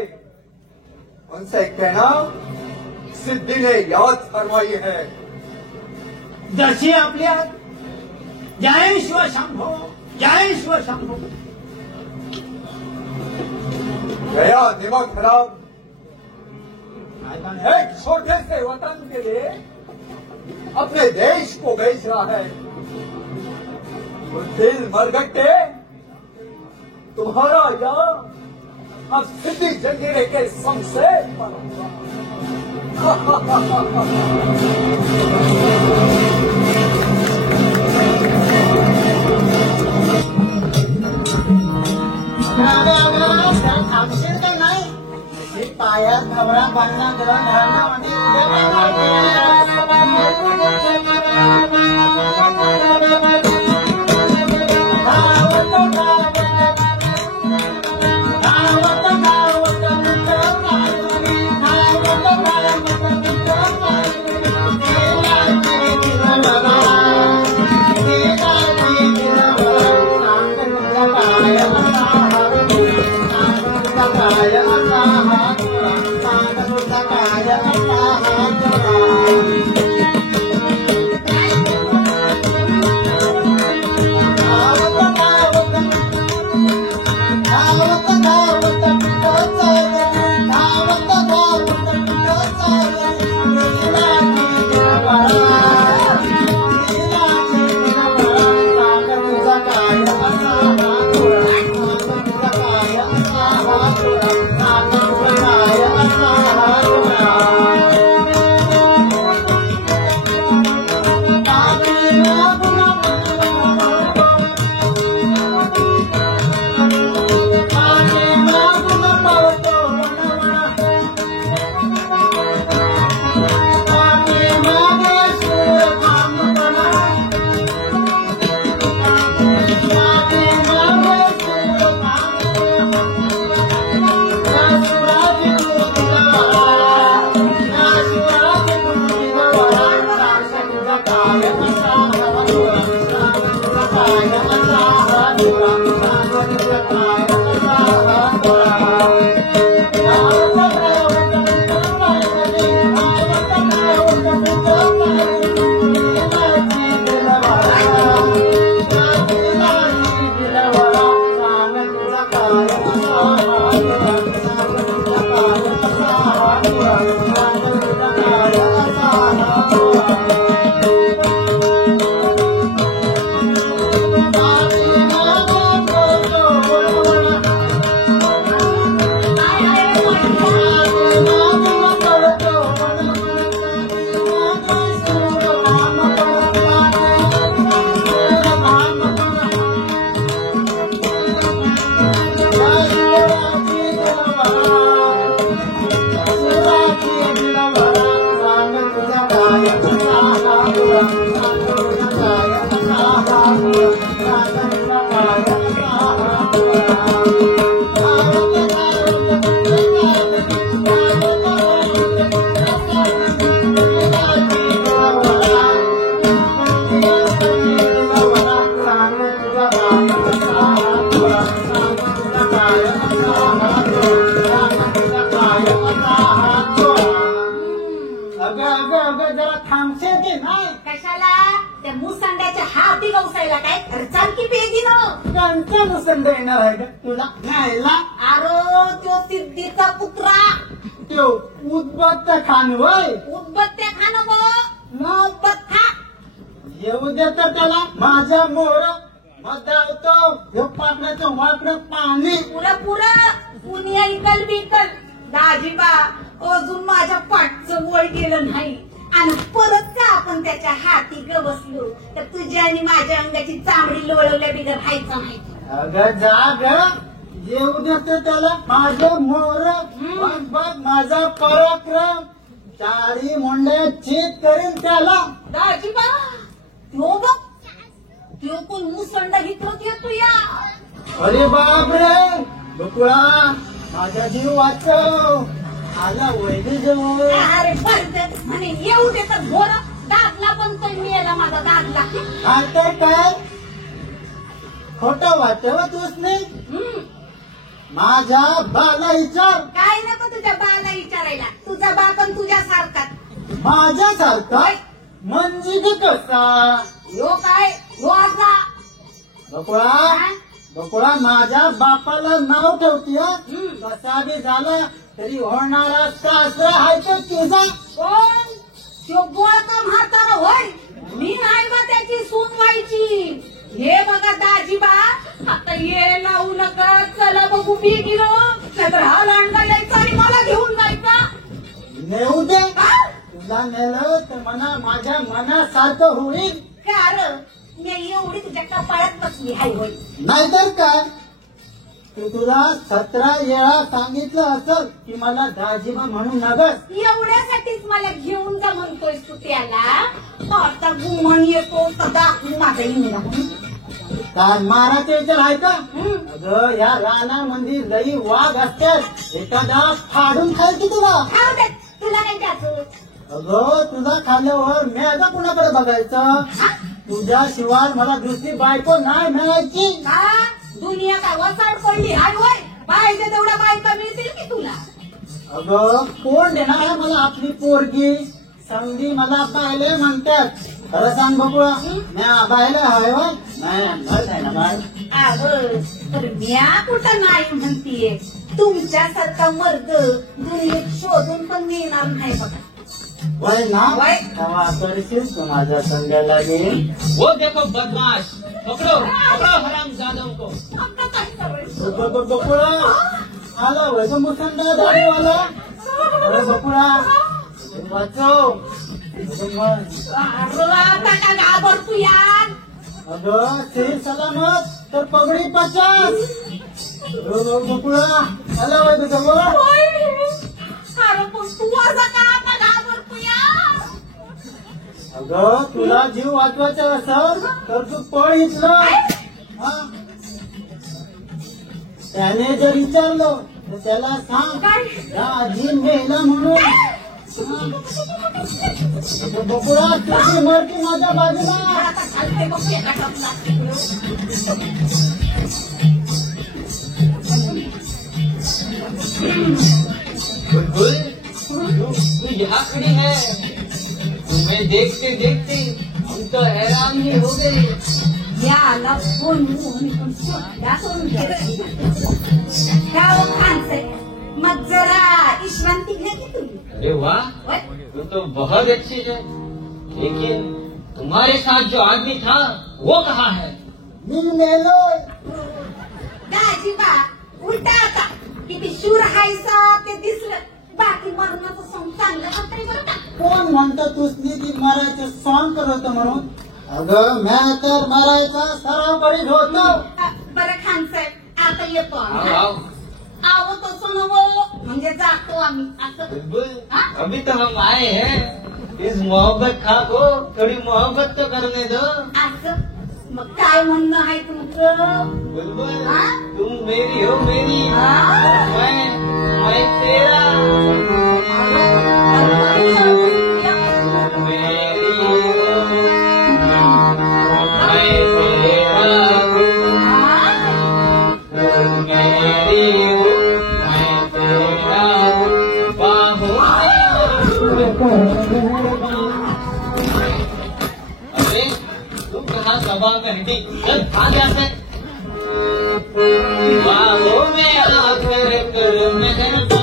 उनसे कहना सिद्धि ने याद फरमाई है. जशी आपल्या जय शिवशंभो, जय शिवशंभो. गया दिमाग खराब. एक छोटे से वतन के लिए अपने देश को बेच रहा है. दिल मरगट्टे तुम्हारा यार अब सिद्धि जंजीरे के संग से थांबशील का नाही. पायात नवरा बांधला गरम घालण्यामध्ये जरा थांबशे की नाही कशाला त्या मुसंड्याच्या हाती गवसायला काय खर्चाल की पेगी न कोणत्या मुसंड येणार आहे का तुला न्यायला? आरो तो सिद्धीचा पुत्रा तो उद्बत्त खान वय उदबत्त्या खान मोहब्बत खा येऊ दे तर त्याला माझ्या मोर मदावतो हे पाकण्याचं वाकडं पाणी पुरं कुणी ऐकल बिकल दाजीबा अजून माझ्या पाठचं वळ गेलं नाही आणि परत का आपण त्याच्या हाती ग बसलो तर तुझ्या आणि माझ्या अंगाची चामडी लोळवल्या बिगर राहायचं नाही. अगं जा ग येऊ देत त्याला माझं मोर बघ माझा पराक्रम चारी मुंड्या चीत करीन त्याला. दाजीबा तो बघ तो कोण मुसंड हित्रत येतो या. अरे बाप रे बकुळा माझा जीव वाचव आला वैद्य जवळ. अरे बरं म्हणे येऊ देतात घोर दादला पण तर मिळाला माझा दादला. आता काय खोटं वाटव तूच नाही माझ्या बाला विचार. काय नको तुझ्या बाला विचारायला तुझा बाप पण तुझ्या सारखाच माझ्यासारखा म्हणजे की कसा यो काय यो आजा बकुळा बकुळा माझ्या बापाला नाव ठेवतीय कसा बी झाला तरी होणारा सासरा आहे तो तुझा. कोण तो बोळका म्हातारा होय मी नाही बा त्याची सून व्हायची. हे बघा दाजीबा आता ये लावू नका चला बघू मी गेलो तर हा लांडा यायचा आणि मला घेऊन जायचा. नेऊ दे तुला नेलं तर मना माझ्या मनासारखं होईल. कार मी एवढी तुझ्या कपाळात बसली हाय होय. नाहीतर काय तू तुला 17 वेळा सांगितलं असेल की मला दाजीबा म्हणून नगस. एवढ्यासाठीच मला घेऊन जा म्हणतोय तू त्याला. आता गुमण येतो सदा माझा इंगला काय माराचे विचार आहे का? अगं या रानामध्ये लई वाघ असतात एखादा फाडून खाईल की तुला. खाऊ दे तुला नाही द्यायचं. अगं तुझा खाल्ल्यावर मी आता कुणाकडे बघायचं. तुझ्याशिवाय मला दुसरी बायको नाही मिळायची. का दुनिया का वसाड पडली हाय होय पाहिजे तेवढ्या बायका मिळतील की तुला. अगं कोण देणार आहे मला आपली पोरगी. समधी मला पाहिले म्हणतात. खरं सांग बघूया मी पाहिलं आहे होय नाही ना बाय. तर म्या कुठं नाही म्हणतीये तुमच्यासारखा मर्द दुनियेत शोधून पण मिळणार नाही बघा. वय ना वय. तेव्हा करशील तू माझ्या संध्याला गेली. वो देखो बदमाश पकड़ो पकड़ो हरामजादों को. बकुळा आला वय तो मुसंडा दाढीवाला. अरे बकुळा वाचव. काटा घाबर तू यार. अगं सही सलामत तर पगडी 50. बकुळा आला वय तुझं बोल. अरे पण तू माझा का घाबर तू यार. अगं तुला जीव वाचवायचा असेल तर तू पळ इथलं. त्याने जर विचारलं तर त्याला सांग आजी मेला म्हणून. बकुळा तुझी मरती माझ्या बाजूला. बुलबुल तू यहाँ खड़ी है. तुम्हें देखते देखते हम तो हैरान ही हो गए. याला फोन मग जरा विश्रांती घ्या की तुम्ही. अरे वाह तू तो बहुत अच्छी है. लेकिन तुम्हारे साथ जो आदमी था वो कहाँ है? मी मेलो. दाजीबा उलटा आता किती शूर हायसा ते दिसलं. बाकी मरणाचं सॉंग चांगलं करताय बरं का. कोण म्हणतं तुझनी ती मरायचं सॉंग करत म्हणून. अगं म्या तर मरायचा सराव करीत होतो. बरं खान साहेब आता येतो आओ आम्ही. आओ. आहो तसं नवं म्हणजे जातो आम्ही. आम्ही असं बुलबुल हाँ? अभी तो हम आए हैं इस मोहब्बत खा को थोड़ी मोहब्बत तो करने दो असं मग काय म्हणणं आहे तुमचं बुलबुल हाँ? तुम मेरी हो मेरी हाँ? और मैं तेरा मेरी हो मैं तेरा तुम मेरी हो मैं तेरा बाहों अरे तुम कहाँ सभा करती चल आ गया से बाहों में आकर कर मेहरबान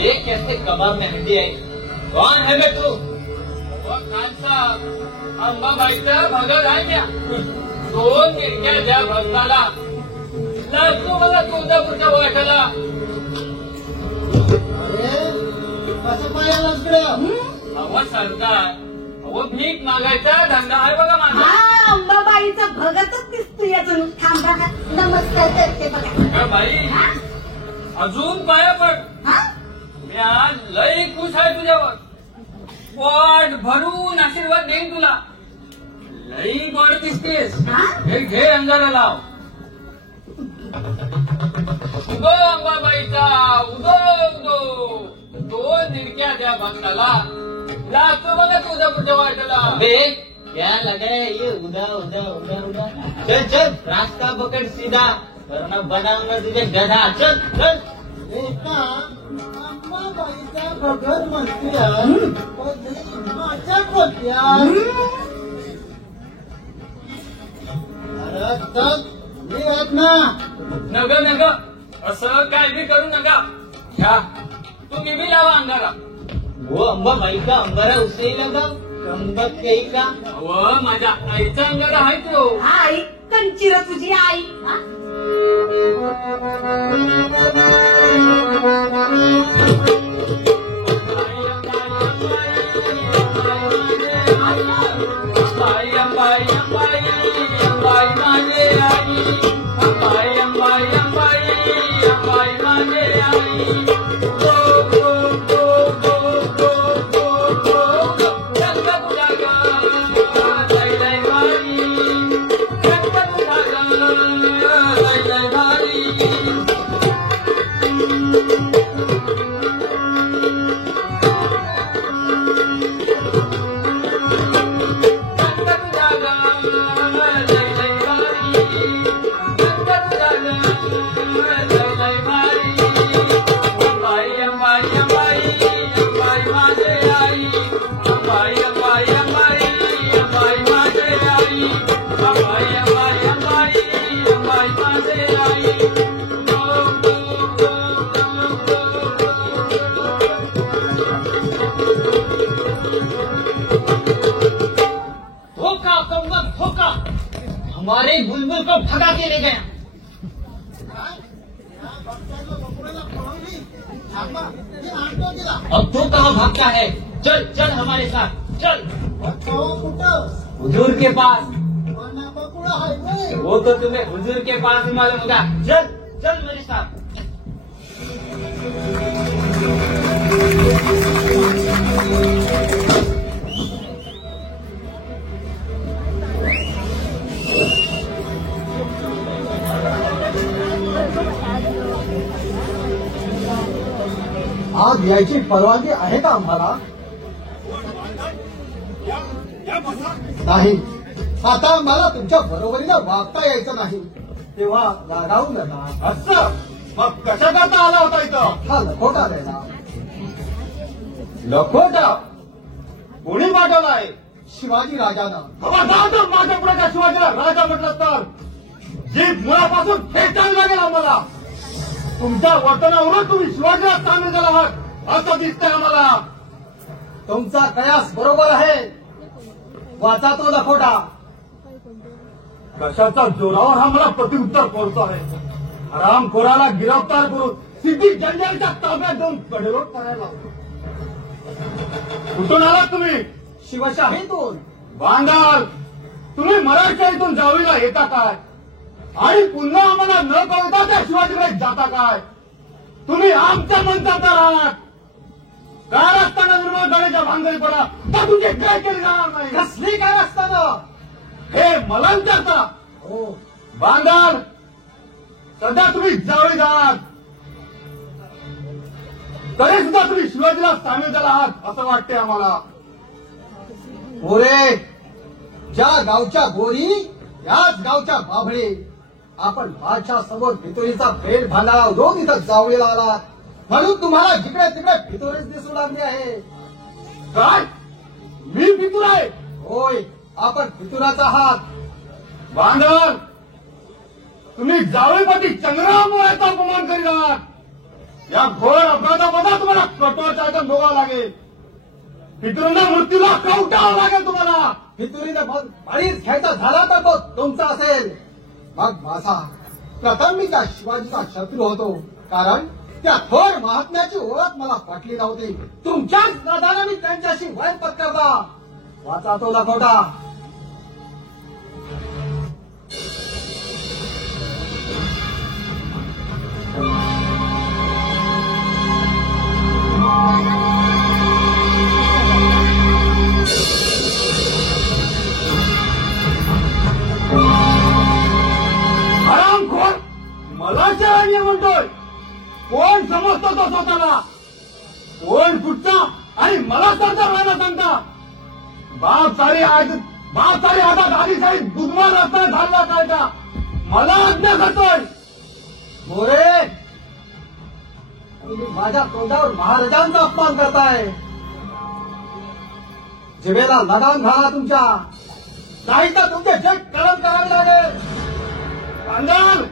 ये कैसे कबाब में हड्डी आई कौन है बे तू खान साहेब अंबाबाईचं भगत आहे क्या दोन गिरक्या द्या भक्ताला लागतो मला तुळजापूरच्या वाट्याला कसं काय लसकडं अहो सरकार अहो भीक मागायचा धंदा आहे बघा माझा हा अंबाबाईचा भगतच दिसतो याचं थांबा ना. नमस्कार करते बघा का बाई अजून पाया पड हा मी आज लई खुश आहे तुझ्यावर पोट भरून आशीर्वाद देईन तुला लई गोड दिसतेस हा? हे घे अंगाला लाव उदो अंबाबाईचा उदो उदो दोन निडक्या द्या भक्ताला लागतो बघा तुळजापूरच्या वाट्याला बे क्या लगा है ये उदा उदा उदा उदा चल चल रास्ता पकड़ सीधा वरना बनाऊंगा तुझे गधा चल चल एका अंबाबाईचा भगत म्हणते माझ्या कोट्या अरे तक मी आहेत ना नग नग असं काय बी करू नका घ्या तुम्ही बी लावा अंगाला वो अम्बा भाई का अंबारा उसे ही लगा कमबक कहीं का व माझ्या आईचा अंगाला आहे तो आई कंचीर तुझी आई हा? अंबाई अंबाई अंबाई अंबाई माझे हमारे बुलबुल को भगा के ले गया। अब तू कहाँ भागता है? चल चल हमारे साथ चल। हुजूर के पास। वो तो तुम्हें हुजूर के पास ही मालूम होगा। चल चल मेरे साथ। आज यायची परवानगी आहे का आम्हाला? नाही, आता आम्हाला तुमच्या बरोबरीनं वागता यायचं नाही. तेव्हा लाडावून नका. असं मग कशा करता आला होता इथं? हा लखोटा द्यायला. लखोटा कोणी पाठवलाय? शिवाजी राजानं. खबरदार माझ्या पुढे त्या शिवाजीला राजा म्हटलं तर जीभ मुळापासून खेचायला लागेल आम्हाला. तुमच्या वर्तनावरून तुम्ही शिवाजीला सामील झाला आहात असं दिसतंय आम्हाला. तुमचा कयास बरोबर आहे. वाचा तो लखोटा. कशाचा जोरावर हा मला प्रतिउत्तर पोहोचतो आहे. हरामखोराला गिरफ्तार करून सिद्धी जंजालच्या ताब्यात देऊन कडेलोट करायला लावतो. कुठून आलात तुम्ही? शिवशाहीतून. बांधाल तुम्ही मराठशाहीतून जावळीला येता काय आणि पुन्हा आम्हाला न कळता त्या शिवाजीकडे जाता काय? तुम्ही आमच्या मनचात आहात. काय असताना निर्माण करण्याच्या भानगडी पडा तर तुझे काय केले जाणार नाही. कसली काय असताना? हे मला विचारता? हो. बांधाल सध्या तुम्ही जावळीत आहात तरी सुद्धा तुम्ही शिवाजीला सामील झाला आहात असं वाटते आम्हाला. मोरे, ज्या गावच्या गोरी याच गावच्या बाभळे. आपण बादशाह समोर भितोरीचा भेद बांधायला रोज इथं जावळीला आला म्हणून तुम्हाला जिकडे तिकडे भितोरीच दिसू लागली आहे. काय मी पितूर आहे? होय, आपण भितुराचा आहात. बांधल तुम्ही जावळीपती चंद्रामुळेचा अपमान करीत आहात. या घोर अपराधामध्ये तुम्हाला कठोर शासन भोगावं लागेल. पितृंना मृत्यूला कवटावं लागेल तुम्हाला. भितुरीने मग बळीच घ्यायचा झाला तर तो तुमचा असेल. मग माझा प्रथम मी त्या शिवाजीचा शत्रू होतो कारण त्या थोर महात्म्याची ओळख मला पटली नव्हती. तुमच्याच नादाने मी त्यांच्याशी वैर पत्करला. वाचा तो लखोटा. हरामखोर मला शरण्य म्हणतोय. कोण समजतो तो स्वतःला? कोण कुठचा आणि मला सरदार व्हायला सांगता? बाप सारी हातात आधी सारी बुधवार असताना झाला काय का? मला आज्ञा करतोय. मोरे, तुम्ही माझ्या तोंडावर महाराजांचा अपमान करताय. जिभेला लगाम घाला तुमच्या. नाही तर तुमचे जग कलम करावे लागेल. बांधल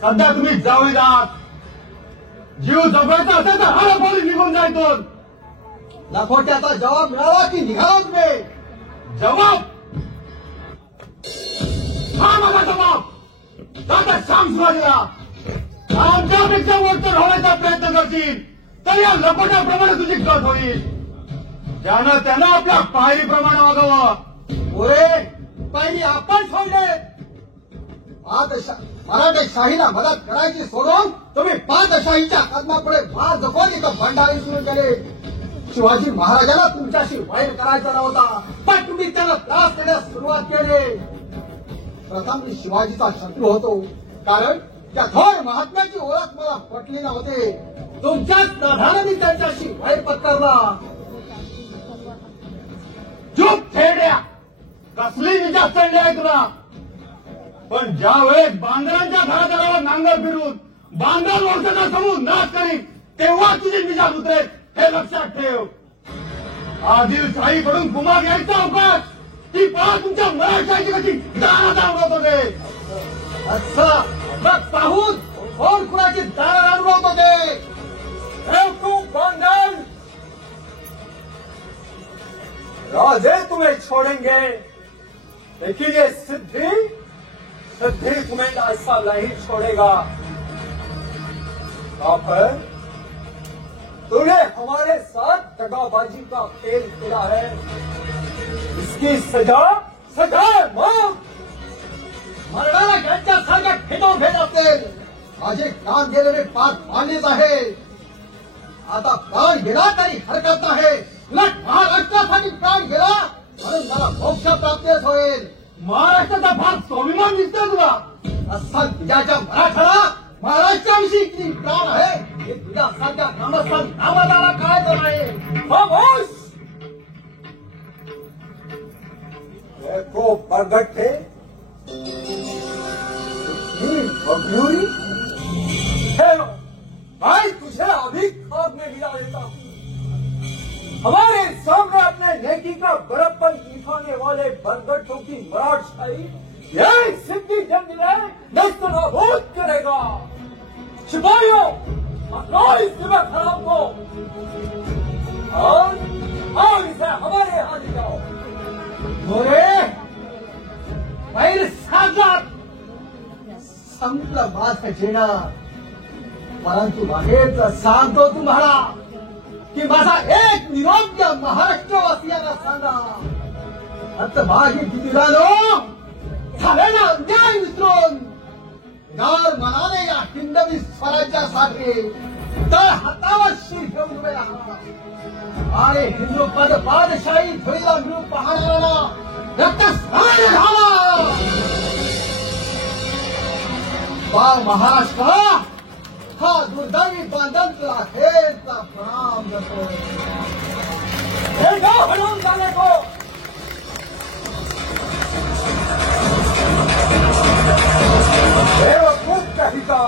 सध्या तुम्ही जावळीत आहात. जीव जगवायचा असेल तर हळूहळू निघून जायचो. लखोट्याचा जबाब मिळाला की निघाला तुम्ही. जबाब हा माझा जबाब. दादा सांग शिवाजीला आमच्यापेक्षा वरतर होण्याचा प्रयत्न करतील तर या लपट्याप्रमाणे तुझी गत होईल. ज्यानं त्यानं आपल्या पायरीप्रमाणे वागावं. मोरे, पहिली आपण सोडले. मराठेशाहीला मदत करायची सोडून तुम्ही पादशाहीच्या कदमापुढे मार जपून इथं भंडारी सुरू केले. शिवाजी महाराजांना तुमच्याशी वैर करायचा नव्हता पण तुम्ही त्याला त्रास देण्यास सुरुवात केली. प्रथम मी शिवाजीचा शत्रू होतो कारण त्या थोर महात्म्याची ओळख मला पटली नव्हती. तुमच्याच नादाने मी त्यांच्याशी वैर पत्करला. चूप थेड्या. कसली विचार चढली आहे तुला? पण ज्या वेळेस बांधरांच्या घरादारावर नांगर फिरून बांधर वंशाचा समूह नाश करीन तेव्हा तुझी विचार उतरेल हे लक्षात ठेव. आदिलशाहीकडून गुमा घ्यायचा अवकाश ती पहा तुमच्या मराठशाहीची कशी दारादार होत होते. असं मग पाहून कोण कुणाची दार अनुभवत होते. तू बांधल, राजे तुम्हें छोड़ेंगे लेकिन ये सिद्धि तुम्हें ऐसा नहीं छोड़ेगा। पर तूने हमारे साथ दगाबाजी का खेल खेला है, इसकी सजा है मौत। मरणाला घरच्यासारखा खेटून घेत असेल माझे काम गेलेले पार पाडलेच आहे। आता प्राण गेला तरी हरकत नाही, उलट महाराष्ट्रासाठी प्राण गेला म्हणून मला मोक्ष प्राप्तच होईल। महाराष्ट्राचा भाग स्वाभिमान दिसतोय तुला। असा तुझ्याच्या मराठाला महाराष्ट्राविषयी किती प्राण आहे हे तुझ्यासारख्या नामस्थान नावादाला कळायचं नाही। खामोश! देखो प्रगट थे बबलूरी, भाई तुझे अभी खाब में गिरा देता हूँ। हमारे सामने अपने नेकी का बरप्पन दिखाने वाले बरगट्टों की मराठशाही यही सिद्धि जंग में नेस्तनाबूद करेगा। सिपाहियों, पकड़ो इस दिमाग खराब को और इसे हमारे यहाँ ले जाओ। मोरे साक्षात संपलं माझं जीणं, परंतु मागेच सांगतो तुम्हाला की माझा एक निरोप या महाराष्ट्रवासियांना सांगा। आता माझी कितीदानो झालेला अन्याय विसरून गार मनाने या हिंदवी स्वराज्यासाठी तळ हातावर शीर घेऊन उभे राहा आणि हिंदू पद पादशाही धुळीला मिळून पाहणारा रक्तस्नान झाला। महाराष्ट्र हा दुर्दैवी बांधन तुला हेचा प्रणाम करतो। ले जाओ हनुमान जाने को। बेवकूफ कहिता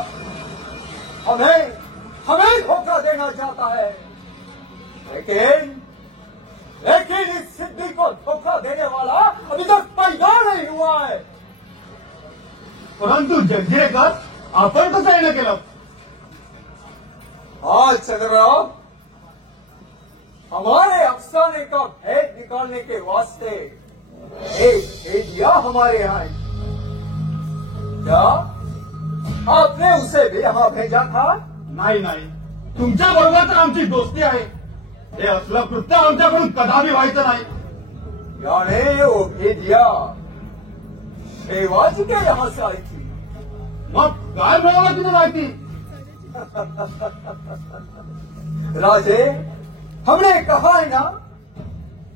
हमें धोखा देना चाहता है, लेकिन इस सिद्धि को धोखा देने वाला अभी तक पैदा नहीं हुआ है। परंतु जंजीरेकर आपण कसं येणं केलं? आज चंद्रराव, हमारे अफसाने का भेद निकालने के वास्ते एक भेदिया हमारे यहाँ है। क्या आपने उसे भी यहाँ भेजा था? नाही, तुमच्या बरोबर तर आमची दोस्ती आहे। हे असलं कृत्य आमच्याकडून कदापि व्हायचं नाही। याने वो भेदिया शेवाजी के यहाँ से आई थी। मग काय मिळवलं तुझी माहिती? राजे, हमने कहा है ना,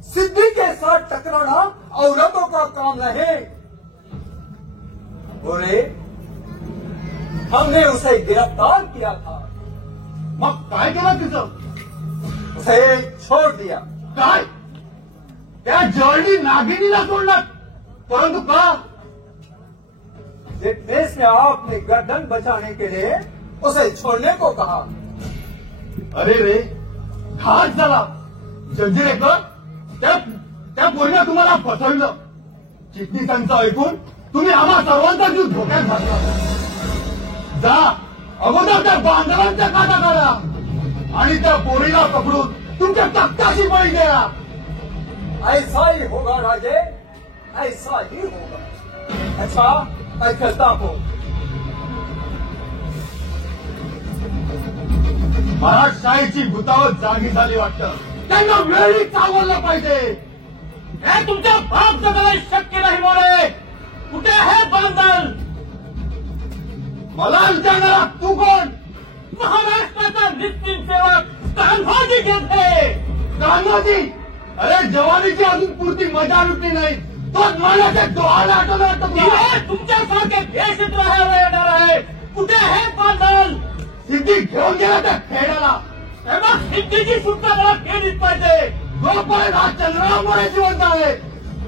सिद्धि के साथ टकराना औरतों का काम नहीं। बोले हमने उसे गिरफ्तार किया था, मग काय केलं तिचं? उसे छोड़ दिया। काय? त्या जळणी नागिनीला सोडलं, परंतु का? जितनेस ने आपने गर्दन बचाने के लिए उसे छोड़ने को कहा। अरे रे, घात झाला। जंजीरेकर, त्या पोरीनं तुम्हाला फसवलं। चिटणीसांचं ऐकून तुम्ही आम्हा सर्वांचा जीव धोक्यात घातला। जा अगोदर त्या बांधवांच्या काटा काढा आणि त्या पोरीला पकडून तुमच्या तख्ताशी बळी द्या। ऐसा ही होगा राजे, ऐसा ही होगा। अच्छा, मैं चलता हूँ। महाराजशाहीची भूतावत जागी झाली वाटतं। त्यांना वेळी चावलं पाहिजे। हे तुमच्या बाप जगाला शक्य नाही मोरे। कुठे आहे बांधल? मला विचारणारा तू कोण? महाराष्ट्राचा निश्चित सेवक कान्होजी घेते। कान्होजी? अरे जवानीची अजून पुरती मजा लुटली नाही, तोच मानाच्या डोळ्याला आठवलं वाटतं। तुमच्यासारखे भेषित राहायला येणार आहे। कुठे आहे बांधल? सिद्धी घेऊन गेला त्या खेड्याला। तेव्हा सिद्धीची सुटका मला केलीच पाहिजे। जोपर्यंत हा चंद्रराव मोरे जिवंत आहे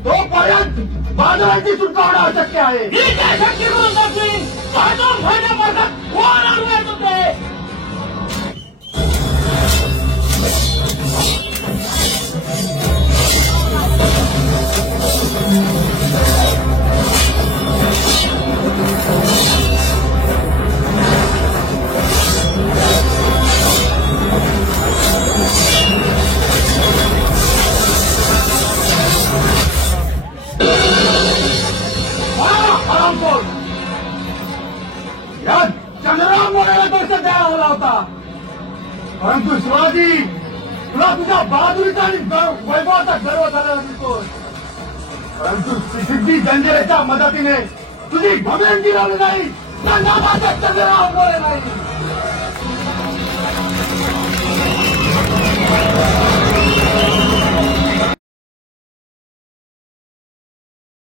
तोपर्यंत बांधवांची सुटका होणं अशक्य आहे। मी काय शक्य करून दाखवीन? बांधव भरण्यामार्फत कोण आणवायचं होते? आदर्श द्यायला हवा होता. परंतु शिवाजी, तुला तुझ्या बहादुरीचा आणि वैभवाचा गर्व झालेला दिसतोय. परंतु सिद्धी जंजिरेच्या मदतीने तुझी भमेंदी लावली नाही, नादाच्या चंद्रावर नाही.